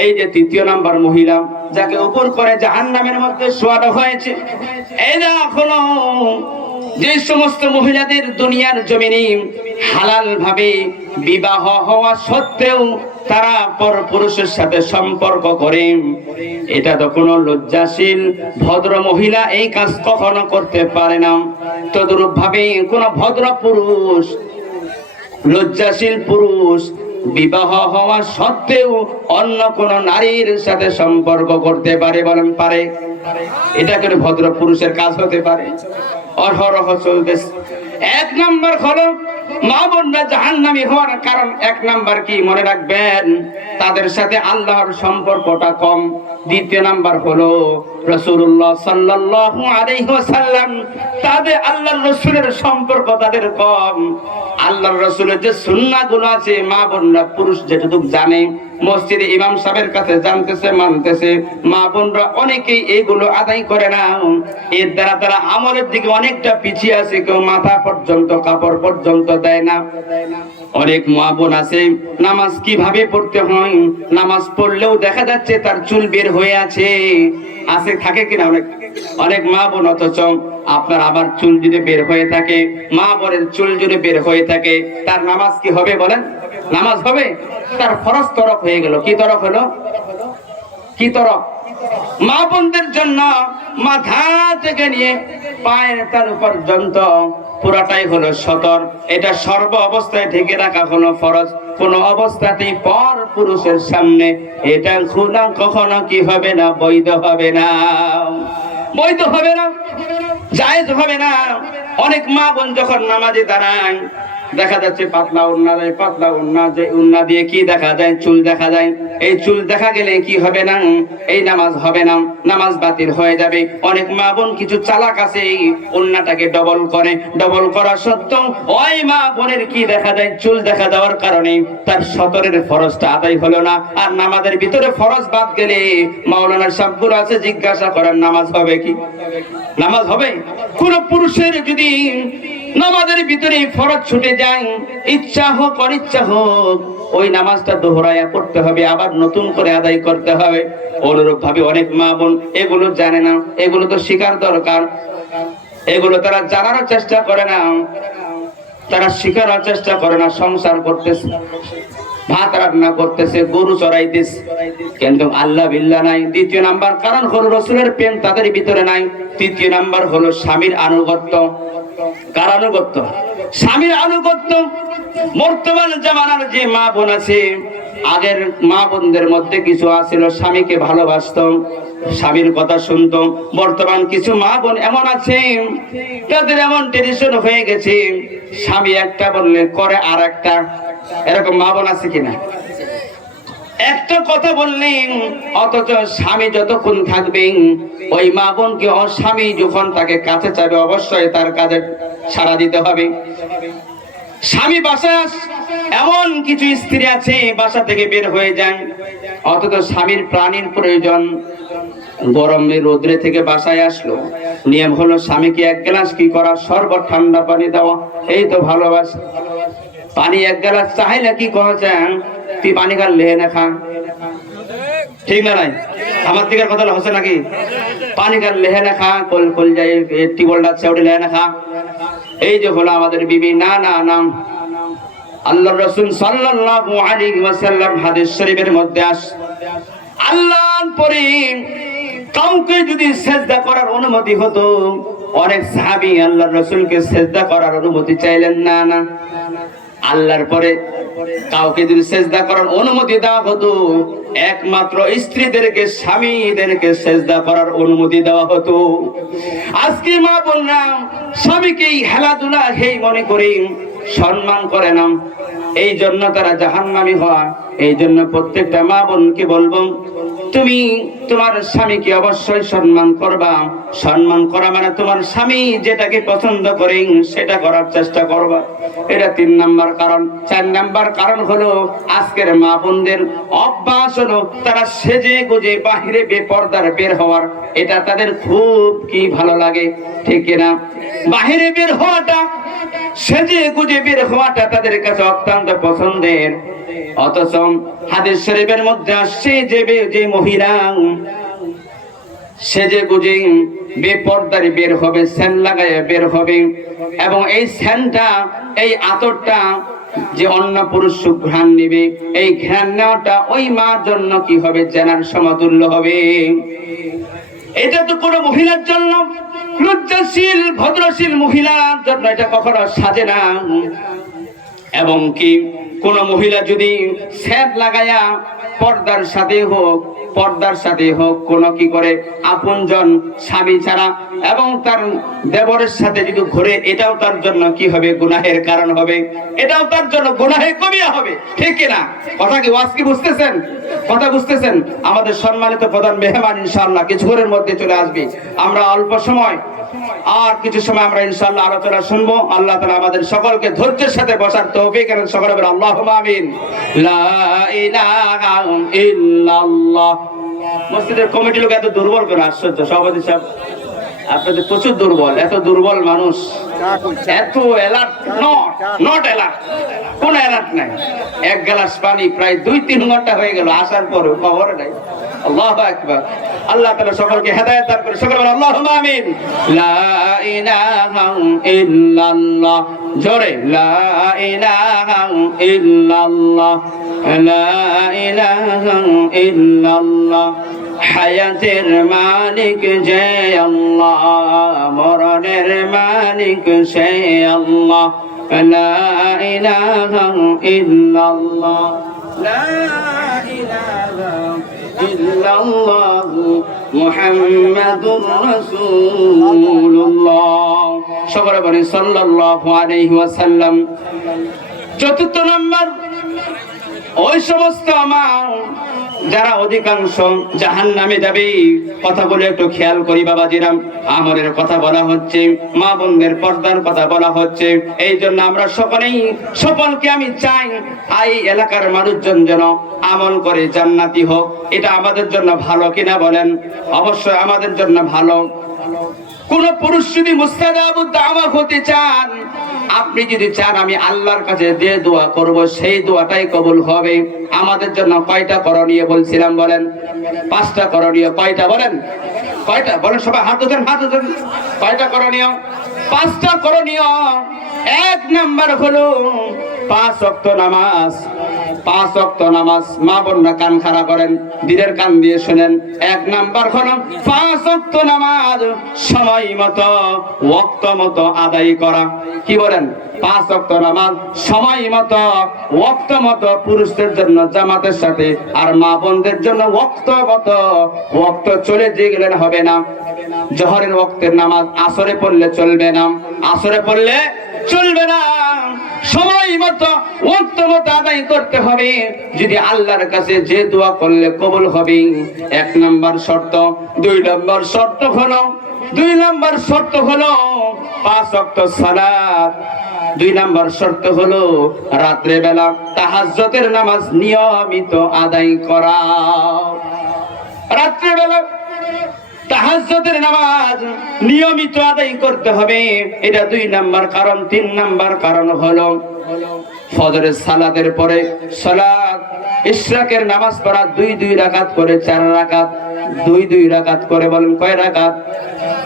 এই যে 3য় নাম্বার মহিলা যাকে উপর করে জাহান্নামের মধ্যে শোয়ানো হয়েছে, এই যে এখনো যে সমস্ত মহিলাদের দুনিয়ার জমিনে হালাল ভাবে বিবাহ হওয়া সত্ত্বেও তারা পরপুরুষের সাথে সম্পর্ক করে, এটা তো কোনো লজ্জাশীল ভদ্র মহিলা এই কাজ কখনো করতে পারে না। তদ্রূপ ভাবে কোন ভদ্র পুরুষ, লজ্জাশীল পুরুষ বিবাহ হওয়া সত্ত্বেও অন্য কোন নারীর সাথে সম্পর্ক করতে পারে? বলেন পারে? এটা কেন ভদ্র পুরুষের কাজ হতে পারে? অহরহ চলতেছে। এক নাম্বার হলো মা বোনরা জাহান্নামী হওয়ার কারণ এক নাম্বার কি মনে রাখবেন, তাদের সাথে আল্লাহর সম্পর্কটা কম। দ্বিতীয় নাম্বার হলো রাসূলুল্লাহ সাল্লাল্লাহু আলাইহি ওয়াসাল্লাম, তাদের আল্লাহর রাসূলের সম্পর্ক তাদের কম। আল্লাহর রাসূলের যে সুন্নাহগুলো আছে মা বোনরা পুরুষ যেটুকু জানে, মসজিদে ইমাম সাহেবের কাছে জানতেছে, মানতেছে, মা বোনরা অনেকেই এইগুলো আদায় করে না। এর দ্বারা তারা আমলের দিকে অনেকটা পিছিয়ে আছে। কেউ মাথা পর্যন্ত, কাপড় পর্যন্ত দেয় না। অনেক মা বোন আছে নামাজ কিভাবে পড়তে হয়, নামাজ পড়লেও দেখা যাচ্ছে তার চুল বের হয়ে আছে, থাকে কিনা অনেক মা বোন। অথচ আপনার আবার চুল যদি বের হয়ে থাকে, মা বোনের চুল যদি বের হয়ে থাকে, তার নামাজ কি হবে বলেন? নামাজ হবে? তার ফরজ তরক হয়ে গেল। কি তরক হলো? কি তরক? মা বোনদের জন্য মাথা থেকে নিয়ে পায়ের তালু পর্যন্ত পুরাটাই হলো সতর। এটা সর্ব অবস্থায় ঢেকে রাখা হলো ফরজ। কোন অবস্থাতেই পর পুরুষের সামনে এটা খোলা কখনো কি হবে না? বৈধ হবে না, বৈধ হবে না, জায়েজ হবে না। অনেক মা বোন যখন নামাজে দাঁড়ায় দেখা যাচ্ছে পাতলা ওড়না দেয়, পাতলা ওড়না, যে ওড়না দিয়ে কি দেখা যায়? চুল দেখা যায়। এই চুল দেখা গেলে কি হবে না? এই নামাজ হবে না, নামাজ বাতিল হয়ে যাবে। অনেক মা বোন কিছু চালাক আছে, এই ওড়নাটাকে ডবল করে। ডবল করা সত্ত্বেও ওই মা বোনের কি দেখা যায়? চুল দেখা যাওয়ার কারণে তার সতরের ফরজটা আদায় হলো না। আর নামাজের ভিতরে ফরজ বাদ গেলে মাওলানার সবগুলো আছে, জিজ্ঞাসা করেন নামাজ হবে কি? নামাজ হবে? কোন পুরুষের যদি নামাজের ভিতরে ফরজ ছুটে যায়, ইচ্ছা হোক অনিচ্ছা হোক, ওই নামাজটা দোহরায়া পড়তে হবে, আবার নতুন করে আদায় করতে হবে। অনুরূপ ভাবে অনেক মা বোন এগুলো জানে না, এগুলো তো শিখার দরকার। এগুলো তারা জানার চেষ্টা করে না, তারা শিখার চেষ্টা করে না। সংসার করতেছে, ভাত রান্না করতেছে, গরু চড়াইতেছে, কিন্তু আল্লাহ বিল্লাহ নাই। দ্বিতীয় নাম্বার কারণ হলো রাসূলের প্রেম তাদের ভিতরে নাই। তৃতীয় নাম্বার হলো স্বামীর আনুগত্য। কার আনুগত্য? স্বামীর আনুগত্য। বর্তমান জামানার যে মা বোন আছে, আগের মা বোনদের মধ্যে কিছু আছিল স্বামীকে ভালোবাসত, স্বামীর কথা শুনতো। বর্তমান কিছু মা বোন এমন আছে, তাদের এমন ট্রেডিশন হয়ে গেছে, স্বামী একটা বললে করে আর একটা। এরকম মা বোন আছে কিনা? একটা কথা বললেন, অথচ স্বামী যতক্ষণ থাকবে ওই মা বোনকে স্বামী যখন তাকে কাছে চাবে অবশ্যই তার কাজে সাড়া দিতে হবে। স্বামী বাসায়, এমন কিছু স্ত্রী আছে বাসা থেকে বের হয়ে যায়, অথচ স্বামীর প্রাণীর প্রয়োজন। গরমে রোদ্রে থেকে বাসায় আসলো, নিয়ম হলো স্বামীকে এক গ্লাস কি করা? শরবত, ঠান্ডা পানি দেওয়া। এই তো ভালোবাসা। পানি এক গ্লাস চাইলে কি করা যায়? তুই পানি খান, লেহে না খা। ঠিক না নাই? আমার দিকের কথা হচ্ছে নাকি? পানি খান, লেহে না খা। কল যাই টিবলটা চেউড়ে লেহে না খা। এই যে হলো আমাদের বিবি। না না না, আল্লাহর রাসূল সাল্লাল্লাহু আলাইহি ওয়াসাল্লাম হাদিস শরীফের মধ্যে আল্লাহর পরে কাউকে যদি সিজদা করার অনুমতি হতো, অনেক সাহাবী আল্লাহর রাসূলকে সিজদা করার অনুমতি চাইলেন। না না, আল্লাহর পরে কাউকে যদি সিজদা করার অনুমতি দেওয়া হতো, একমাত্র স্ত্রীদেরকে, স্বামীদেরকে সিজদা করার অনুমতি দেওয়া হতো। আজকে মা বোনরা স্বামীকে হেলাধুলা হেই মনে করে সম্মান করে না, এই জন্য তারা জাহান্নামী হয়। এই জন্য প্রত্যেকটা মা বোনকে বলবো, তুমি তোমার স্বামীকে অবশ্যই সম্মান করবা। সম্মান করা মানে তোমার স্বামী যেটাকে পছন্দ করে সেটা করার চেষ্টা করবা। এটা 3 নাম্বার কারণ। 4 নাম্বার কারণ হলো আজকের মা বোনদের অভ্যাস হলো তারা সেজে গুজে বাহিরে বেপরদার বের হওয়ার, এটা তাদের খুব কি ভালো লাগে, ঠিক কিনা? বাহিরে বের হওয়াটা, সেজে গুজে বের হওয়াটা তাদের কাছে অত্যন্ত পছন্দের। অথচ হাদিস শরীফের মধ্যে আসছে যে মহিলা সেজে গুজে বেপরদারি বের হবে, সেন্ট লাগাইয়া বের হবে, এবং এই সেন্টটা, এই আতরটা যে অন্য পুরুষ ঘ্রাণ নিবে, এই ঘ্রাণ নেওয়াটা ওই মার জন্য কি হবে, জেনার সমতুল্য হবে। এটা তো কোনো মহিলার জন্য, লজ্জাশীল ভদ্রশীল মহিলার জন্য এটা কখনো সাজে না। এবং কি কোন মহিলা যদি সেন্ট লাগায়া পর্দার সাথে হোক কোন কি করে আপনজন স্বামী ছাড়া এবং তার দেবরের সাথে যদি ঘুরে, এটাও তার জন্য কি হবে, গুনাহের কারণ হবে, এটাও তার জন্য গুনাহে কবিরা হবে। ঠিক কিনা? কথা কি ওয়াজ কি বুঝতেছেন? কথা বুঝতেছেন? আমাদের সম্মানিত প্রধান মেহমান ইনশাআল্লাহ কিছুক্ষণের মধ্যে চলে আসবে। আমরা অল্প সময়, আর কিছু সময় আমরা ইনশাআল্লাহ আলোচনা শুনবো। আল্লাহ তাআলা আমাদের সকলকে ধৈর্যের সাথে বসার তৌফিক দেন। সকলে বলেন আল্লাহুম্মা আমিন। লা ইলাহা ইল্লাল্লাহ। মসজিদের কমিটি লোক এত দুর্বল কেন? আশ্চর্য। সভাপতি সাহেব, আপনাদের প্রচুর দুর্বল, এত দুর্বল মানুষ, এত অ্যালার্ট নট অ্যালার্ট, কোন অ্যালার্ট নাই। এক গ্লাস পানি প্রায় 2-3 ঘন্টা হয়ে গেল, আসার পরে খবর নাই। আল্লাহু আকবার। আল্লাহ তাআলা সকলকে হেদায়েত দান করে। সকলে বলেন আল্লাহুম্মা আমিন। লা ইলাহা ইল্লাল্লাহ। জোরে লা ইলাহা ইল্লাল্লাহ, লা ইলাহা ইল্লাল্লাহ। হায়াতের মালিক যে আল্লাহ, মরণের মালিক সে আল্লাহ। লা ইলাহা ইল্লাল্লাহ, লা ইলাহা ইল্লাল্লাহ, মুহাম্মাদুর রাসূলুল্লাহ। সকলে বলেন সাল্লাল্লাহু আলাইহি ওয়াসাল্লাম। চতুর্থ নম্বর, ওই সমস্ত মা যারা অধিকাংশ জাহান্নামে যাবে, কথাগুলো একটু খেয়াল করি বাবাজিরাম। আমলের কথা বলা হচ্ছে, মা বোনদের পর্দার কথা বলা হচ্ছে। এই জন্য আমরা সকলকে আমি চাই, এই এলাকার মানুষজন যেন আমল করে জান্নাতি হোক। এটা আমাদের জন্য ভালো কিনা বলেন? অবশ্যই আমাদের জন্য ভালো। কোন পুরুষ যদি মুস্তাজাবুদ দাওয়া হতে চান, আপনি যদি চান আমি আল্লাহর কাছে যে দোয়া করব সেই দোয়াটাই কবুল হবে, আমাদের জন্য কয়টা করণীয় বলছিলাম বলেন? 5টা করণীয়। কয়টা বলেন? কয়টা বলেন? সবাই হাত উঠান, হাত উঠান। কয়টা করণীয়? 5টা করণীয়। 1 নাম্বার হলো 5 ওয়াক্ত নামাজ। 5 ওয়াক্ত নামাজ। মা বোনরা কান খাড়া করেন, দিনের কান দিয়ে শুনেন। 1 নাম্বার হলো 5 ওয়াক্ত নামাজ সময় মতো, ওয়াক্ত মতো আদায় করা। কি বলেন? 5 ওয়াক্ত নামাজ সময় মতো, ওয়াক্ত মতো, পুরুষদের জন্য জামাতের সাথে, আর মা বোনদের জন্য ওয়াক্ত মতো। ওয়াক্ত চলে যে গেলেন হবে না। জোহরের ওয়াক্তের নামাজ আসরে পড়লে চলবে না, আসরে পড়লে চলবে না। সময় মতো ওয়াক্ত মতো আদায় করতে হবে, যদি আল্লাহর কাছে যে দোয়া করলে কবুল হবে। 1 নাম্বার শর্ত। 2 নাম্বার শর্ত হলো 5 ওয়াক্ত সালাত। 2 নাম্বার শর্ত হলো রাত্রে বেলা তাহাজ্জুদের নামাজ নিয়মিত আদায় করা। রাত্রে বেলা তাহাজ্জুদের নামাজ নিয়মিত আদায় করতে হবে, এটা 2 নাম্বার কারণ। 3 নাম্বার কারণ হলো ফজরের সালাতের পরে সালাত ইশরাকের নামাজ পড়া, 2 রাকাত করে 4 রাকাত, 2 রাকাত করে। বলেন কয় রাকাত?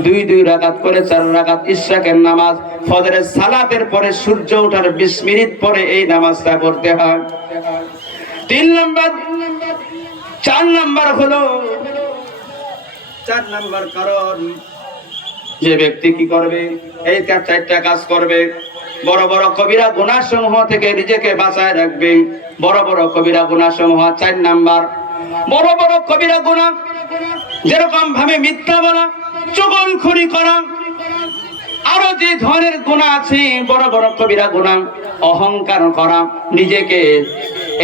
2 রাকাত করে 4 রাকাত ইশরাকের নামাজ। ফজরের সালাতের পরে সূর্য ওঠার 20 মিনিট পরে এই নামাজটা পড়তে হয়। 4 নাম্বার হলো 4 নাম্বার কারণ, যে ব্যক্তি কি করবে, এই 4টা কাজ করবে। বড় বড় কবিরা গুনাহ সমূহ থেকে নিজেকে বাঁচায় রাখবে। বড় বড় কবিরা গুনাহ সমূহ। 4 নাম্বার, বড় বড় কবিরা গুনাহ, যেরকম ভাবে মিথ্যা বলা, চুগলখড়ি করা, আরো যে ধরনের গুনাহ আছে বড় বড় কবিরা গুনাহ। অহংকার করা, নিজেকে,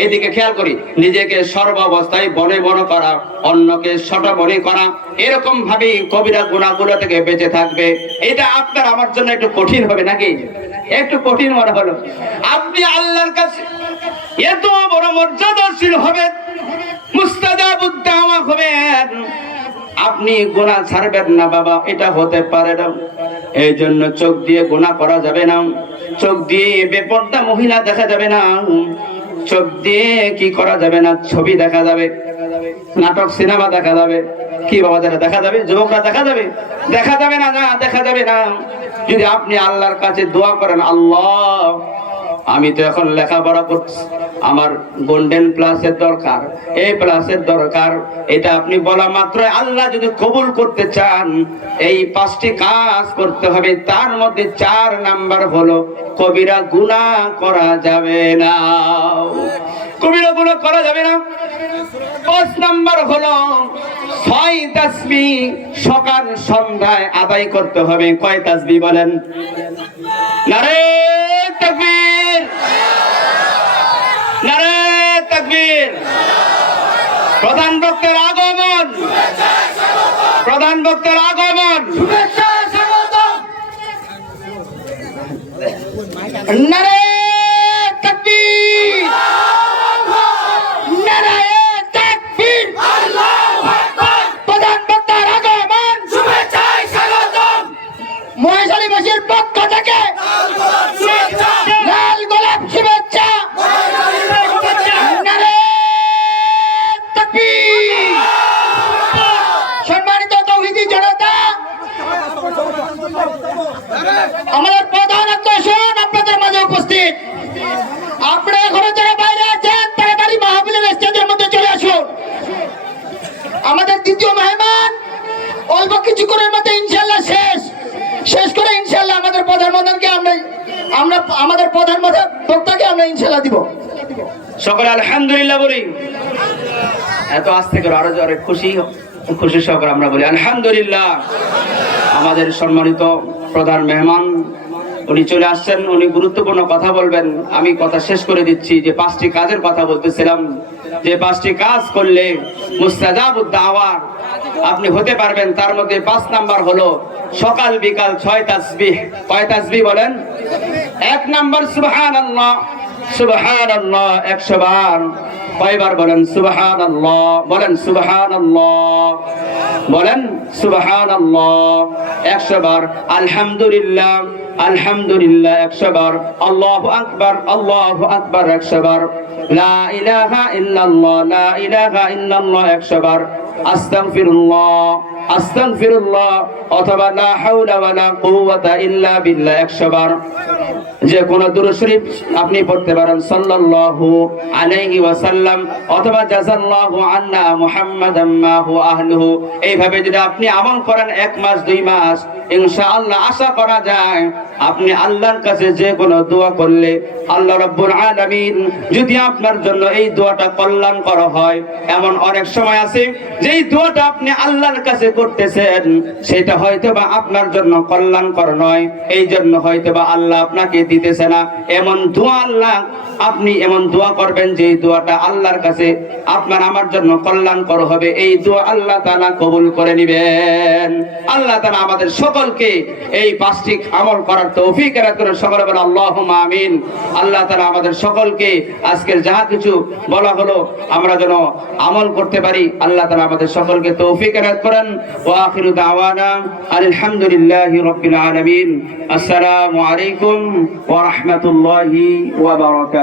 এইদিকে খেয়াল করি, নিজেকে সর্বাবস্থায় বড় বড় করা, অন্যকে ছোট মনে করা, এরকম ভাবে কবিরা গুনাহগুলো থেকে বেঁচে থাকবে। এটা আপনার আমার জন্য একটু কঠিন হবে নাকি? একটু কঠিন মনে হলো। আপনি আল্লাহর কাছে এত বড় মর্যাদাশীল হবেন, মুস্তাজাবুদ দাওয়া হবেন, আপনি গুনাহ ছাড়বেন না বাবা, এটা হতে পারে না। এই জন্য চোখ দিয়ে গুনাহ করা যাবে না, চোখ দিয়ে বেপরদা মহিলা দেখা যাবে না, চোখ দিয়ে কি করা যাবে না, ছবি দেখা যাবে, নাটক সিনেমা দেখা যাবে, কি বাবা যারা দেখা যাবে, যুবকরা দেখা যাবে? দেখা যাবে না, না দেখা যাবে না। যদি আপনি আল্লাহর কাছে দোয়া করেন, আল্লাহ আমি তো এখন লেখাপড়া করছি, আমার গোল্ডেন প্লাসের দরকার, এই প্লাসের দরকার, এটা আপনি বলা মাত্র আল্লাহ যদি কবুল করতে চান এই 5টি কাজ করতে হবে। তার মধ্যে 4 নাম্বার হলো কবিরা গুনাহ করা যাবে না। কবিরা গুনাহ করা যাবে না। 5 নাম্বার হলো 6 তাসবিহ সকাল সন্ধ্যায় আদায় করতে হবে। কয় তাসবিহ বলেন? নারে তাকবীর, নারে তাকবীর। প্রধান বক্তার আগমন, প্রধান বক্তার আগমন, নারে তাকবীর, নারে তাকবীর। প্রধান বক্তার আগমন, শুভেচ্ছায় স্বাগতম। মহেশখালীবাসীর পক্ষ থেকে লাল গোলাপ শুভেচ্ছা। নারে তাকবীর। সম্মানিত তাওহীদি জনতা, আমাদের প্রধান আকর্ষণ আপনাদের মাঝে উপস্থিত। আপনারা এখনো যারা বাইরে আছেন তাড়াতাড়ি মাহফিলের স্টেজের মধ্যে চলে আসুন। আমাদের দ্বিতীয় মেহমান অল্প কিছুক্ষণের মধ্যে ইনশাআল্লাহ শেষ করে ইনশাআল্লাহ আমাদের প্রধানমন্ত্রীকে আমরা আমাদের প্রধান বক্তাকে আমরা ইনশাআল্লাহ দিব। সকলে আলহামদুলিল্লাহ বলি। এত আস্তে করে আরো জোরে খুশি সহকারে আমরা বলি আলহামদুলিল্লাহ। আমাদের সম্মানিত প্রধান মেহমান উনি চলে আসছেন, উনি গুরুত্বপূর্ণ কথা বলবেন। আমি কথা শেষ করে দিচ্ছি যে 5টি কাজের কথা বলতেছিলাম, যে 5টি কাজ করলে মুস্তাজাবুদ দাওয়া আপনি হতে পারবেন। তার মধ্যে 5 নাম্বার হলো সকাল বিকাল 6 তাসবিহ। কয় তাসবিহ বলেন? 1 নাম্বার সুবহানাল্লাহ, সুবহানাল্লাহ 100 বার। কয়বার বলেন? সুবহানাল্লাহ। বলেন সুবহানাল্লাহ, বলেন সুবহানাল্লাহ 100 বার। আলহামদুলিল্লাহ, আলহামদুলিল্লাহ 100 বার। আল্লাহু আকবার, আল্লাহু আকবার 100 বার। লা ইলাহা ইল্লাল্লাহ, লা ইলাহা ইল্লাল্লাহ 100 বার। আস্তাগফিরুল্লাহ, আস্তাগফিরুল্লাহ অথবা লা হাওলা ওয়ালা কুওয়াতা ইল্লা বিল্লাহ 100 বার। যে কোন দুরূদ শরীফ আপনি পড়তে পারেন, সাল্লাল্লাহু আলাইহি ওয়াসাল্লাম অথবা জাযাল্লাহু আন্না মুহাম্মাদাম মা হু আহলুহু। এইভাবে যদি আপনি আমল করেন 1 মাস 2 মাস, ইনশাআল্লাহ আশা করা যায় আপনি আল্লাহর কাছে যে কোনো দোয়া করলে আল্লাহ রাব্বুল আলামিন যদি আপনার জন্য এই দোয়াটা কল্যাণকর হয়। এমন অনেক সময় আছে যেই দোয়াটা আপনি আল্লাহর কাছে করতেছেন সেটা হয়তোবা আপনার জন্য কল্যাণকর নয়, এই জন্য হয়তোবা আল্লাহ আপনাকে দিতেছে না। এমন দোয়া আল্লাহ, আপনি এমন দোয়া করবেন যে দোয়াটা আল্লাহর কাছে আপনার আমার জন্য কল্যাণকর হবে। এই দোয়া আল্লাহ তাআলা কবুল করে নেবেন। আল্লাহ তাআলা আমাদের সকলকে এই 5টি আমল করার তৌফিক এনায়েত করুন। সকলে বলেন আল্লাহুম্মা আমিন। আল্লাহ তাআলা আমাদের সকলকে আজকের যা কিছু বলা হলো আমরা যেন আমল করতে পারি, আল্লাহ তাআলা আমাদের সকলকে তৌফিক এনায়েত করেন। ওয়া আখিরু দাওয়ানা আলহামদুলিল্লাহি রাব্বিল আলামিন। আসসালামু আলাইকুম ওয়া রাহমাতুল্লাহি ওয়া বারাকাতুহু।